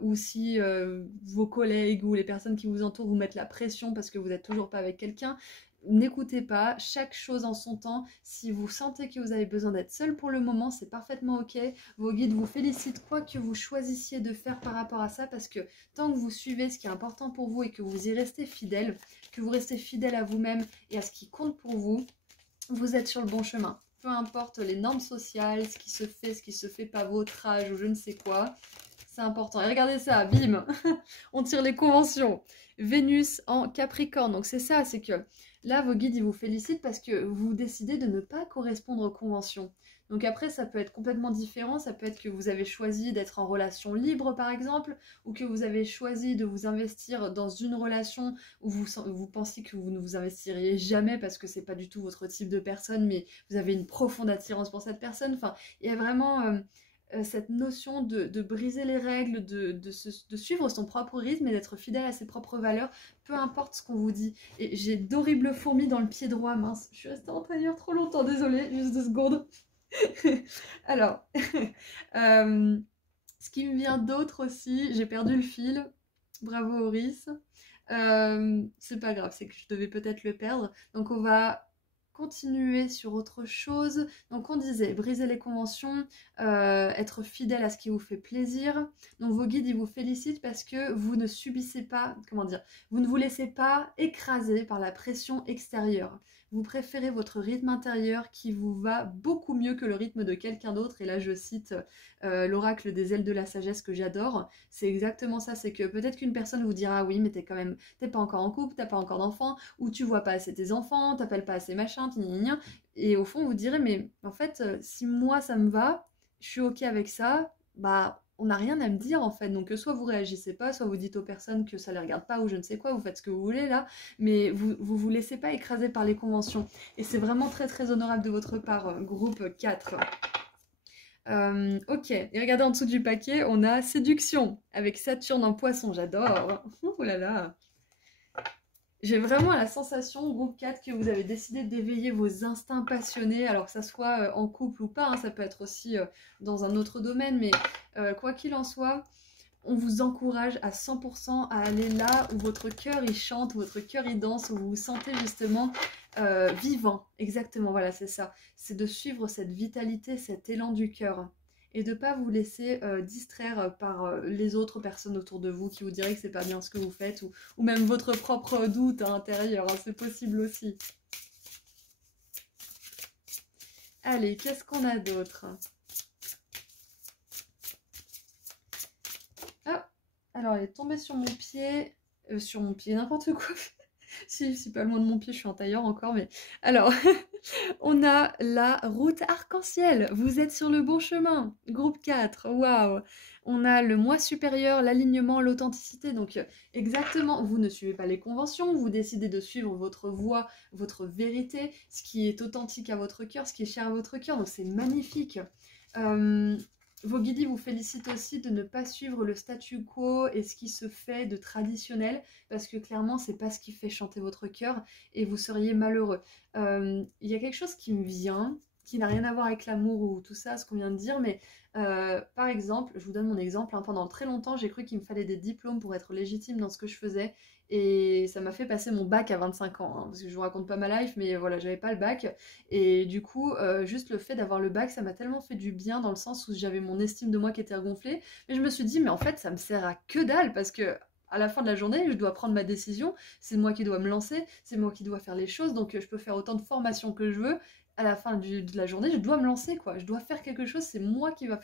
ou si vos collègues ou les personnes qui vous entourent vous mettent la pression parce que vous n'êtes toujours pas avec quelqu'un. N'écoutez pas, chaque chose en son temps. Si vous sentez que vous avez besoin d'être seul pour le moment, c'est parfaitement ok. Vos guides vous félicitent quoi que vous choisissiez de faire par rapport à ça parce que tant que vous suivez ce qui est important pour vous et que vous y restez fidèle, que vous restez fidèle à vous-même et à ce qui compte pour vous, vous êtes sur le bon chemin. Peu importe les normes sociales, ce qui se fait pas, votre âge ou je ne sais quoi, C'est important. Et regardez ça, bim, on tire les conventions. Vénus en Capricorne. Donc c'est ça, c'est que là, vos guides, ils vous félicitent parce que vous décidez de ne pas correspondre aux conventions. Donc après, ça peut être complètement différent. Ça peut être que vous avez choisi d'être en relation libre, par exemple, ou que vous avez choisi de vous investir dans une relation où vous pensiez que vous ne vous investiriez jamais parce que c'est pas du tout votre type de personne, mais vous avez une profonde attirance pour cette personne. Enfin, il y a vraiment cette notion de briser les règles, de suivre son propre rythme et d'être fidèle à ses propres valeurs, peu importe ce qu'on vous dit. Et j'ai d'horribles fourmis dans le pied droit, mince, je suis restée en tailleur trop longtemps, désolée, juste 2 secondes. Alors, ce qui me vient d'autre aussi, j'ai perdu le fil, bravo Auris. C'est pas grave, c'est que je devais peut-être le perdre. Donc on va continuer sur autre chose. Donc on disait briser les conventions, être fidèle à ce qui vous fait plaisir. Donc vos guides ils vous félicitent parce que vous ne subissez pas, comment dire, vous ne vous laissez pas écraser par la pression extérieure. Vous préférez votre rythme intérieur qui vous va beaucoup mieux que le rythme de quelqu'un d'autre. Et là, je cite l'oracle des ailes de la sagesse que j'adore. C'est exactement ça. C'est que peut-être qu'une personne vous dira oui, mais t'es pas encore en couple, t'as pas encore d'enfants, ou tu vois pas assez tes enfants, t'appelles pas assez machin, et au fond, vous direz mais en fait, si moi ça me va, je suis ok avec ça, bah on n'a rien à me dire en fait. Donc soit vous réagissez pas, soit vous dites aux personnes que ça les regarde pas ou je ne sais quoi, vous faites ce que vous voulez là, mais vous laissez pas écraser par les conventions. Et c'est vraiment très très honorable de votre part, groupe 4. Ok, et regardez en dessous du paquet, on a séduction avec Saturne en poisson, j'adore. Oh là là. J'ai vraiment la sensation, groupe 4, que vous avez décidé d'éveiller vos instincts passionnés, alors que ça soit en couple ou pas, hein, ça peut être aussi dans un autre domaine, mais quoi qu'il en soit, on vous encourage à 100% à aller là où votre cœur il chante, votre cœur il danse, où vous vous sentez justement vivant. Exactement, voilà, c'est ça. C'est de suivre cette vitalité, cet élan du cœur. Et de ne pas vous laisser distraire par les autres personnes autour de vous qui vous diraient que c'est pas bien ce que vous faites, ou même votre propre doute intérieur, hein, c'est possible aussi. Allez, qu'est-ce qu'on a d'autre? Ah, alors elle est tombée sur mon pied, n'importe quoi. Si pas loin de mon pied, je suis en tailleur encore, mais... Alors, on a la route arc-en-ciel. Vous êtes sur le bon chemin. Groupe 4, waouh. On a le moi supérieur, l'alignement, l'authenticité. Donc, exactement, vous ne suivez pas les conventions, vous décidez de suivre votre voix, votre vérité, ce qui est authentique à votre cœur, ce qui est cher à votre cœur. Donc, c'est magnifique. Vos guides vous félicitent aussi de ne pas suivre le statu quo et ce qui se fait de traditionnel, parce que clairement, c'est pas ce qui fait chanter votre cœur et vous seriez malheureux. Il y a quelque chose qui me vient, qui n'a rien à voir avec l'amour ou tout ça, ce qu'on vient de dire, mais par exemple, je vous donne mon exemple, hein, pendant très longtemps, j'ai cru qu'il me fallait des diplômes pour être légitime dans ce que je faisais, et ça m'a fait passer mon bac à 25 ans, hein, parce que je vous raconte pas ma life, mais voilà, j'avais pas le bac, et du coup, juste le fait d'avoir le bac, ça m'a tellement fait du bien dans le sens où j'avais mon estime de moi qui était regonflée, mais je me suis dit, mais en fait, ça me sert à que dalle, parce que à la fin de la journée, je dois prendre ma décision, c'est moi qui dois me lancer, c'est moi qui dois faire les choses, donc je peux faire autant de formations que je veux. À la fin de la journée, je dois me lancer, quoi. Je dois faire quelque chose, c'est moi qui vais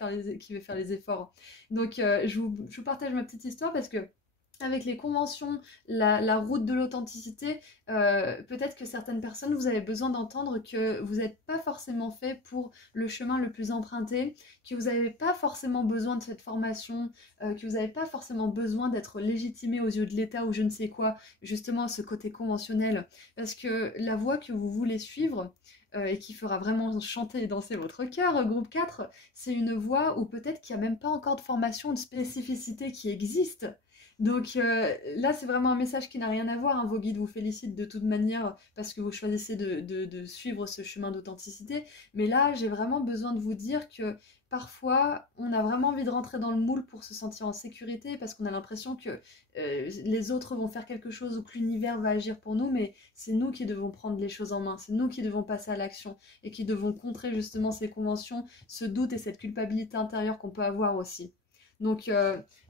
faire les efforts. Donc, je vous partage ma petite histoire parce que avec les conventions, la route de l'authenticité, peut-être que certaines personnes, vous avez besoin d'entendre que vous n'êtes pas forcément fait pour le chemin le plus emprunté, que vous n'avez pas forcément besoin de cette formation, que vous n'avez pas forcément besoin d'être légitimé aux yeux de l'État ou je ne sais quoi, justement ce côté conventionnel. Parce que la voie que vous voulez suivre, et qui fera vraiment chanter et danser votre cœur, groupe 4, c'est une voie où peut-être qu'il n'y a même pas encore de formation, de spécificité qui existe. Donc là, c'est vraiment un message qui n'a rien à voir, hein. Vos guides vous félicitent de toute manière parce que vous choisissez de suivre ce chemin d'authenticité. Mais là, j'ai vraiment besoin de vous dire que parfois, on a vraiment envie de rentrer dans le moule pour se sentir en sécurité parce qu'on a l'impression que les autres vont faire quelque chose ou que l'univers va agir pour nous, mais c'est nous qui devons prendre les choses en main, c'est nous qui devons passer à l'action et qui devons contrer justement ces conventions, ce doute et cette culpabilité intérieure qu'on peut avoir aussi. Donc,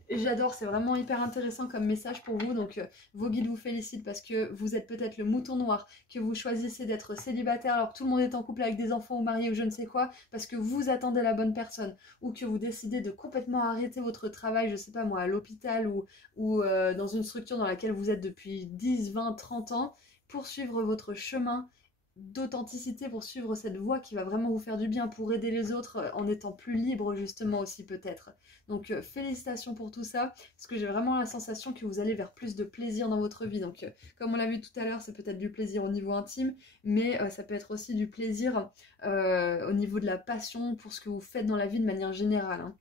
Et j'adore, c'est vraiment hyper intéressant comme message pour vous. Donc, vos guides vous félicitent parce que vous êtes peut-être le mouton noir, que vous choisissez d'être célibataire alors que tout le monde est en couple avec des enfants ou marié ou je ne sais quoi, parce que vous attendez la bonne personne, ou que vous décidez de complètement arrêter votre travail, je sais pas moi, à l'hôpital ou dans une structure dans laquelle vous êtes depuis 10, 20, 30 ans, pour suivre votre chemin d'authenticité, pour suivre cette voie qui va vraiment vous faire du bien, pour aider les autres en étant plus libre justement aussi peut-être. Donc félicitations pour tout ça, parce que j'ai vraiment la sensation que vous allez vers plus de plaisir dans votre vie. Donc comme on l'a vu tout à l'heure, c'est peut-être du plaisir au niveau intime, mais ça peut être aussi du plaisir au niveau de la passion pour ce que vous faites dans la vie de manière générale. Hein.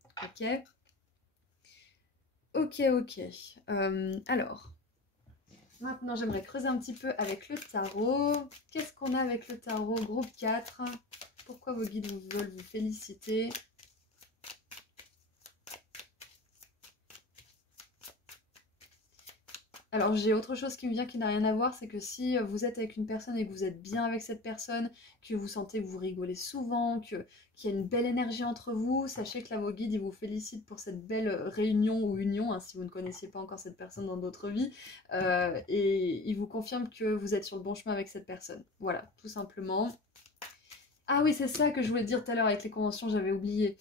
Ok. Alors, maintenant j'aimerais creuser un petit peu avec le tarot. Qu'est-ce qu'on a avec le tarot groupe 4? Pourquoi vos guides veulent vous féliciter? Alors j'ai autre chose qui me vient qui n'a rien à voir, c'est que si vous êtes avec une personne et que vous êtes bien avec cette personne, que vous sentez que vous rigolez souvent, qu'il y a une belle énergie entre vous, sachez que là vos guides ils vous félicitent pour cette belle réunion ou union, hein, si vous ne connaissiez pas encore cette personne dans d'autres vies, et ils vous confirment que vous êtes sur le bon chemin avec cette personne. Voilà, tout simplement. Ah oui, c'est ça que je voulais dire tout à l'heure avec les conventions, j'avais oublié.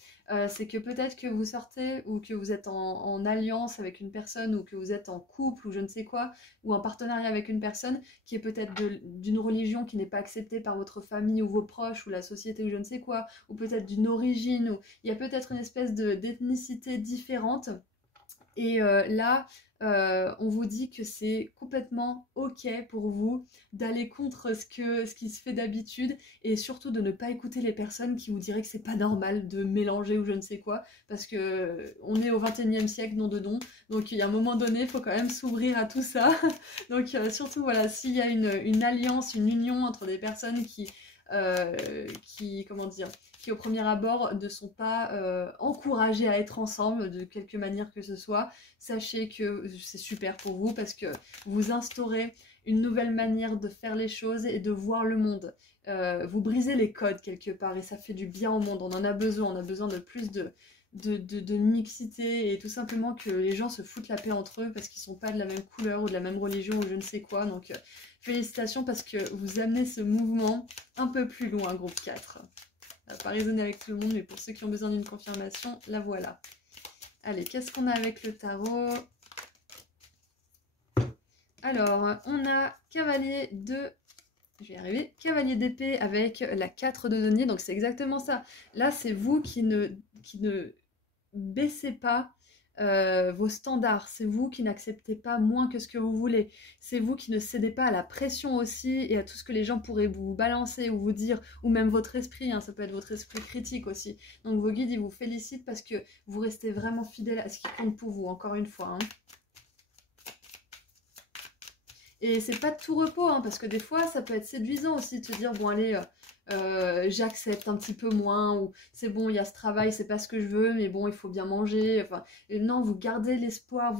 C'est que peut-être que vous sortez ou que vous êtes en alliance avec une personne ou que vous êtes en couple ou je ne sais quoi, ou en partenariat avec une personne qui est peut-être d'une religion qui n'est pas acceptée par votre famille ou vos proches ou la société ou je ne sais quoi, ou peut-être d'une origine, ou il y a peut-être une espèce d'ethnicité différente. Et là, on vous dit que c'est complètement ok pour vous d'aller contre ce qui se fait d'habitude et surtout de ne pas écouter les personnes qui vous diraient que c'est pas normal de mélanger ou je ne sais quoi parce que on est au 21e siècle, nom de don. Donc il y a un moment donné, il faut quand même s'ouvrir à tout ça. Donc surtout, voilà, s'il y a une alliance, une union entre des personnes comment dire, qui au premier abord ne sont pas encouragés à être ensemble de quelque manière que ce soit, sachez que c'est super pour vous parce que vous instaurez une nouvelle manière de faire les choses et de voir le monde. Vous brisez les codes quelque part et ça fait du bien au monde. On en a besoin, on a besoin de plus de mixité et tout simplement que les gens se foutent la paix entre eux parce qu'ils sont pas de la même couleur ou de la même religion ou je ne sais quoi. Donc félicitations parce que vous amenez ce mouvement un peu plus loin, groupe 4. Ça va pas résonner avec tout le monde, mais pour ceux qui ont besoin d'une confirmation, la voilà. Allez, qu'est-ce qu'on a avec le tarot? Alors, on a cavalier de... Je vais y arriver. Cavalier d'épée avec la 4 de denier, donc c'est exactement ça. Là, c'est vous qui ne baissez pas vos standards, c'est vous qui n'acceptez pas moins que ce que vous voulez, c'est vous qui ne cédez pas à la pression aussi et à tout ce que les gens pourraient vous balancer ou vous dire, ou même votre esprit, hein, ça peut être votre esprit critique aussi. Donc vos guides, ils vous félicitent parce que vous restez vraiment fidèle à ce qui compte pour vous, encore une fois. Hein. Et c'est pas de tout repos, hein, parce que des fois, ça peut être séduisant aussi de se dire, bon allez, j'accepte un petit peu moins, ou c'est bon, il y a ce travail, c'est pas ce que je veux, mais bon, il faut bien manger. Enfin, non, vous gardez l'espoir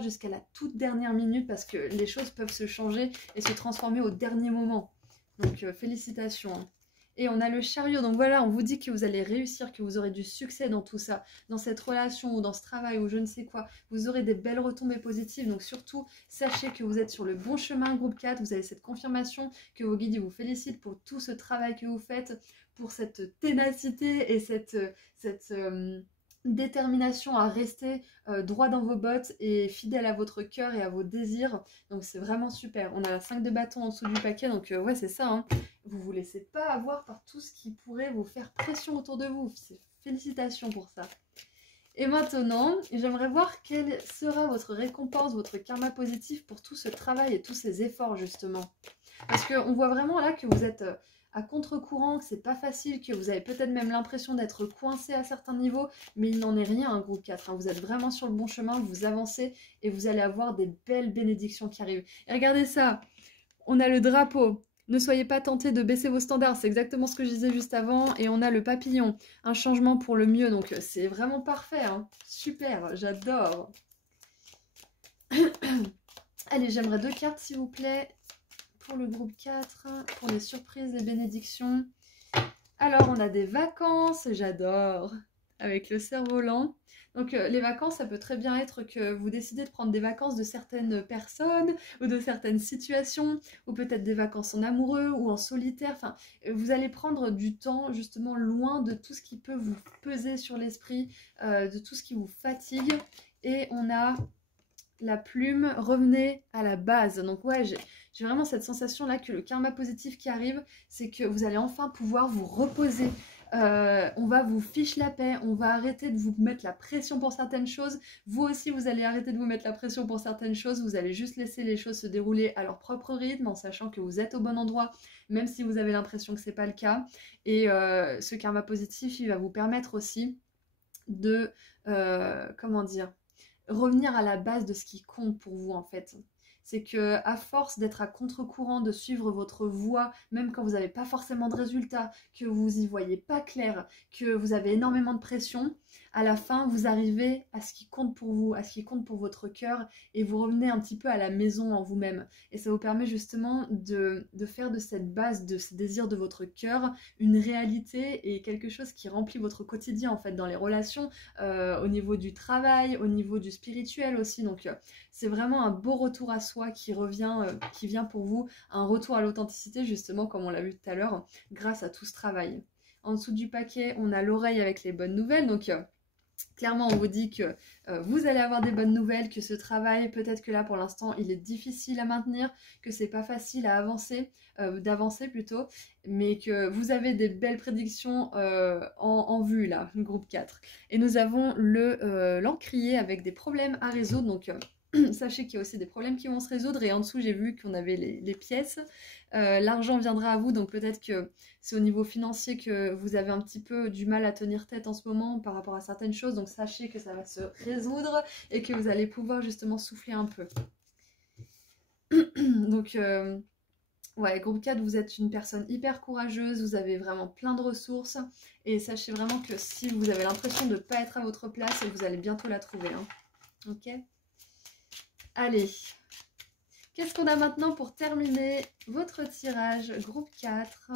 jusqu'à la toute dernière minute, parce que les choses peuvent se changer et se transformer au dernier moment. Donc, félicitations. Hein. Et on a le chariot, donc voilà, on vous dit que vous allez réussir, que vous aurez du succès dans tout ça, dans cette relation ou dans ce travail ou je ne sais quoi. Vous aurez des belles retombées positives, donc surtout, sachez que vous êtes sur le bon chemin, groupe 4, vous avez cette confirmation, que vos guides vous félicitent pour tout ce travail que vous faites, pour cette ténacité et cette détermination à rester droit dans vos bottes et fidèle à votre cœur et à vos désirs. Donc c'est vraiment super. On a la 5 de bâton en dessous du paquet, donc ouais, c'est ça. Hein. Vous ne vous laissez pas avoir par tout ce qui pourrait vous faire pression autour de vous. Félicitations pour ça. Et maintenant, j'aimerais voir quelle sera votre récompense, votre karma positif pour tout ce travail et tous ces efforts justement. Parce qu'on voit vraiment là que vous êtes à contre-courant, que c'est pas facile, que vous avez peut-être même l'impression d'être coincé à certains niveaux, mais il n'en est rien, un groupe 4. Hein. Vous êtes vraiment sur le bon chemin, vous avancez et vous allez avoir des belles bénédictions qui arrivent. Et regardez ça, on a le drapeau. Ne soyez pas tentés de baisser vos standards, c'est exactement ce que je disais juste avant. Et on a le papillon, un changement pour le mieux. Donc c'est vraiment parfait, hein. Super, j'adore. Allez, j'aimerais 2 cartes s'il vous plaît. Pour le groupe 4, pour les surprises, les bénédictions. Alors, on a des vacances, j'adore. avec le cerf-volant. Donc les vacances, ça peut très bien être que vous décidez de prendre des vacances de certaines personnes ou de certaines situations, ou peut-être des vacances en amoureux ou en solitaire. Enfin, vous allez prendre du temps justement loin de tout ce qui peut vous peser sur l'esprit, de tout ce qui vous fatigue. Et on a la plume, revenez à la base. Donc ouais, j'ai vraiment cette sensation là que le karma positif qui arrive, c'est que vous allez enfin pouvoir vous reposer. On va vous fiche la paix, on va arrêter de vous mettre la pression pour certaines choses. Vous aussi, vous allez arrêter de vous mettre la pression pour certaines choses. Vous allez juste laisser les choses se dérouler à leur propre rythme, en sachant que vous êtes au bon endroit, même si vous avez l'impression que c'est pas le cas. Et ce karma positif, il va vous permettre aussi de, comment dire, revenir à la base de ce qui compte pour vous en fait. C'est que à force d'être à contre-courant, de suivre votre voie, même quand vous n'avez pas forcément de résultats, que vous y voyez pas clair, que vous avez énormément de pression, à la fin vous arrivez à ce qui compte pour vous, à ce qui compte pour votre cœur, et vous revenez un petit peu à la maison en vous-même. Et ça vous permet justement de faire de cette base, de ce désir de votre cœur, une réalité et quelque chose qui remplit votre quotidien en fait, dans les relations, au niveau du travail, au niveau du spirituel aussi. Donc c'est vraiment un beau retour à soi qui revient, qui vient pour vous, un retour à l'authenticité justement comme on l'a vu tout à l'heure, grâce à tout ce travail. En dessous du paquet, on a l'oreille avec les bonnes nouvelles. Donc clairement, on vous dit que vous allez avoir des bonnes nouvelles, que ce travail, peut-être que là pour l'instant, il est difficile à maintenir, que c'est pas facile à avancer, d'avancer plutôt, mais que vous avez des belles prédictions en vue là, groupe 4. Et nous avons l'encrier avec des problèmes à résoudre, donc sachez qu'il y a aussi des problèmes qui vont se résoudre. Et en dessous, j'ai vu qu'on avait les pièces. L'argent viendra à vous, donc peut-être que c'est au niveau financier que vous avez un petit peu du mal à tenir tête en ce moment par rapport à certaines choses. Donc sachez que ça va se résoudre et que vous allez pouvoir justement souffler un peu. Donc ouais, groupe 4, vous êtes une personne hyper courageuse, vous avez vraiment plein de ressources. Et sachez vraiment que si vous avez l'impression de ne pas être à votre place, vous allez bientôt la trouver. Hein. Ok ? Allez, qu'est-ce qu'on a maintenant pour terminer votre tirage groupe 4?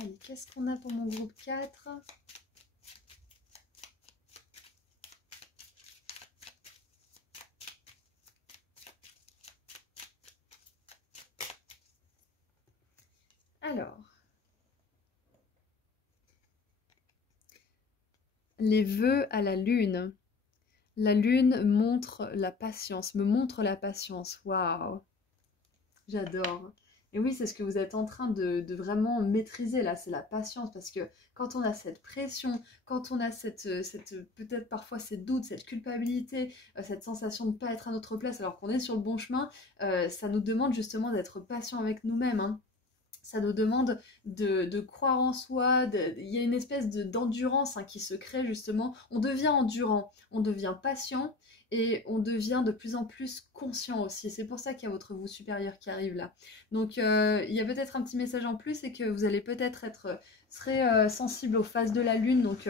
Allez, qu'est-ce qu'on a pour mon groupe 4? Alors, les vœux à la lune. La lune montre la patience, me montre la patience. Waouh, j'adore. Et oui, c'est ce que vous êtes en train de vraiment maîtriser là, c'est la patience. Parce que quand on a cette pression, quand on a peut-être parfois ces doutes, cette culpabilité, cette sensation de ne pas être à notre place alors qu'on est sur le bon chemin, ça nous demande justement d'être patient avec nous-mêmes. Hein. Ça nous demande de croire en soi, il y a une espèce d'endurance qui se crée justement. On devient endurant, on devient patient et on devient de plus en plus conscient aussi. C'est pour ça qu'il y a votre vous supérieur qui arrive là. Donc il y a peut-être un petit message en plus, c'est que vous allez peut-être être sensible aux phases de la lune. Donc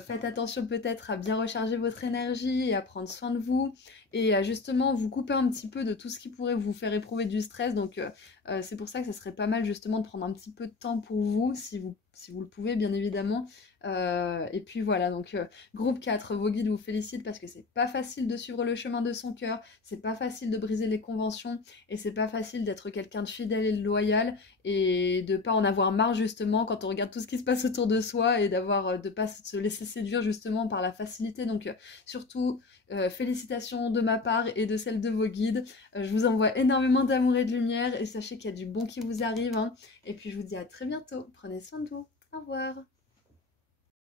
faites attention peut-être à bien recharger votre énergie et à prendre soin de vous et à justement vous couper un petit peu de tout ce qui pourrait vous faire éprouver du stress. Donc c'est pour ça que ce serait pas mal justement de prendre un petit peu de temps pour vous, si vous le pouvez bien évidemment. Et puis voilà, donc groupe 4, vos guides vous félicitent parce que c'est pas facile de suivre le chemin de son cœur, c'est pas facile de briser les conventions et c'est pas facile d'être quelqu'un de fidèle et de loyal et de pas en avoir marre justement quand on regarde tout ce qui se passe autour de soi et de pas se laisser séduire justement par la facilité. Donc surtout félicitations de ma part et de celle de vos guides. Je vous envoie énormément d'amour et de lumière et sachez qu'il y a du bon qui vous arrive. Hein. Et puis je vous dis à très bientôt. Prenez soin de vous. Au revoir.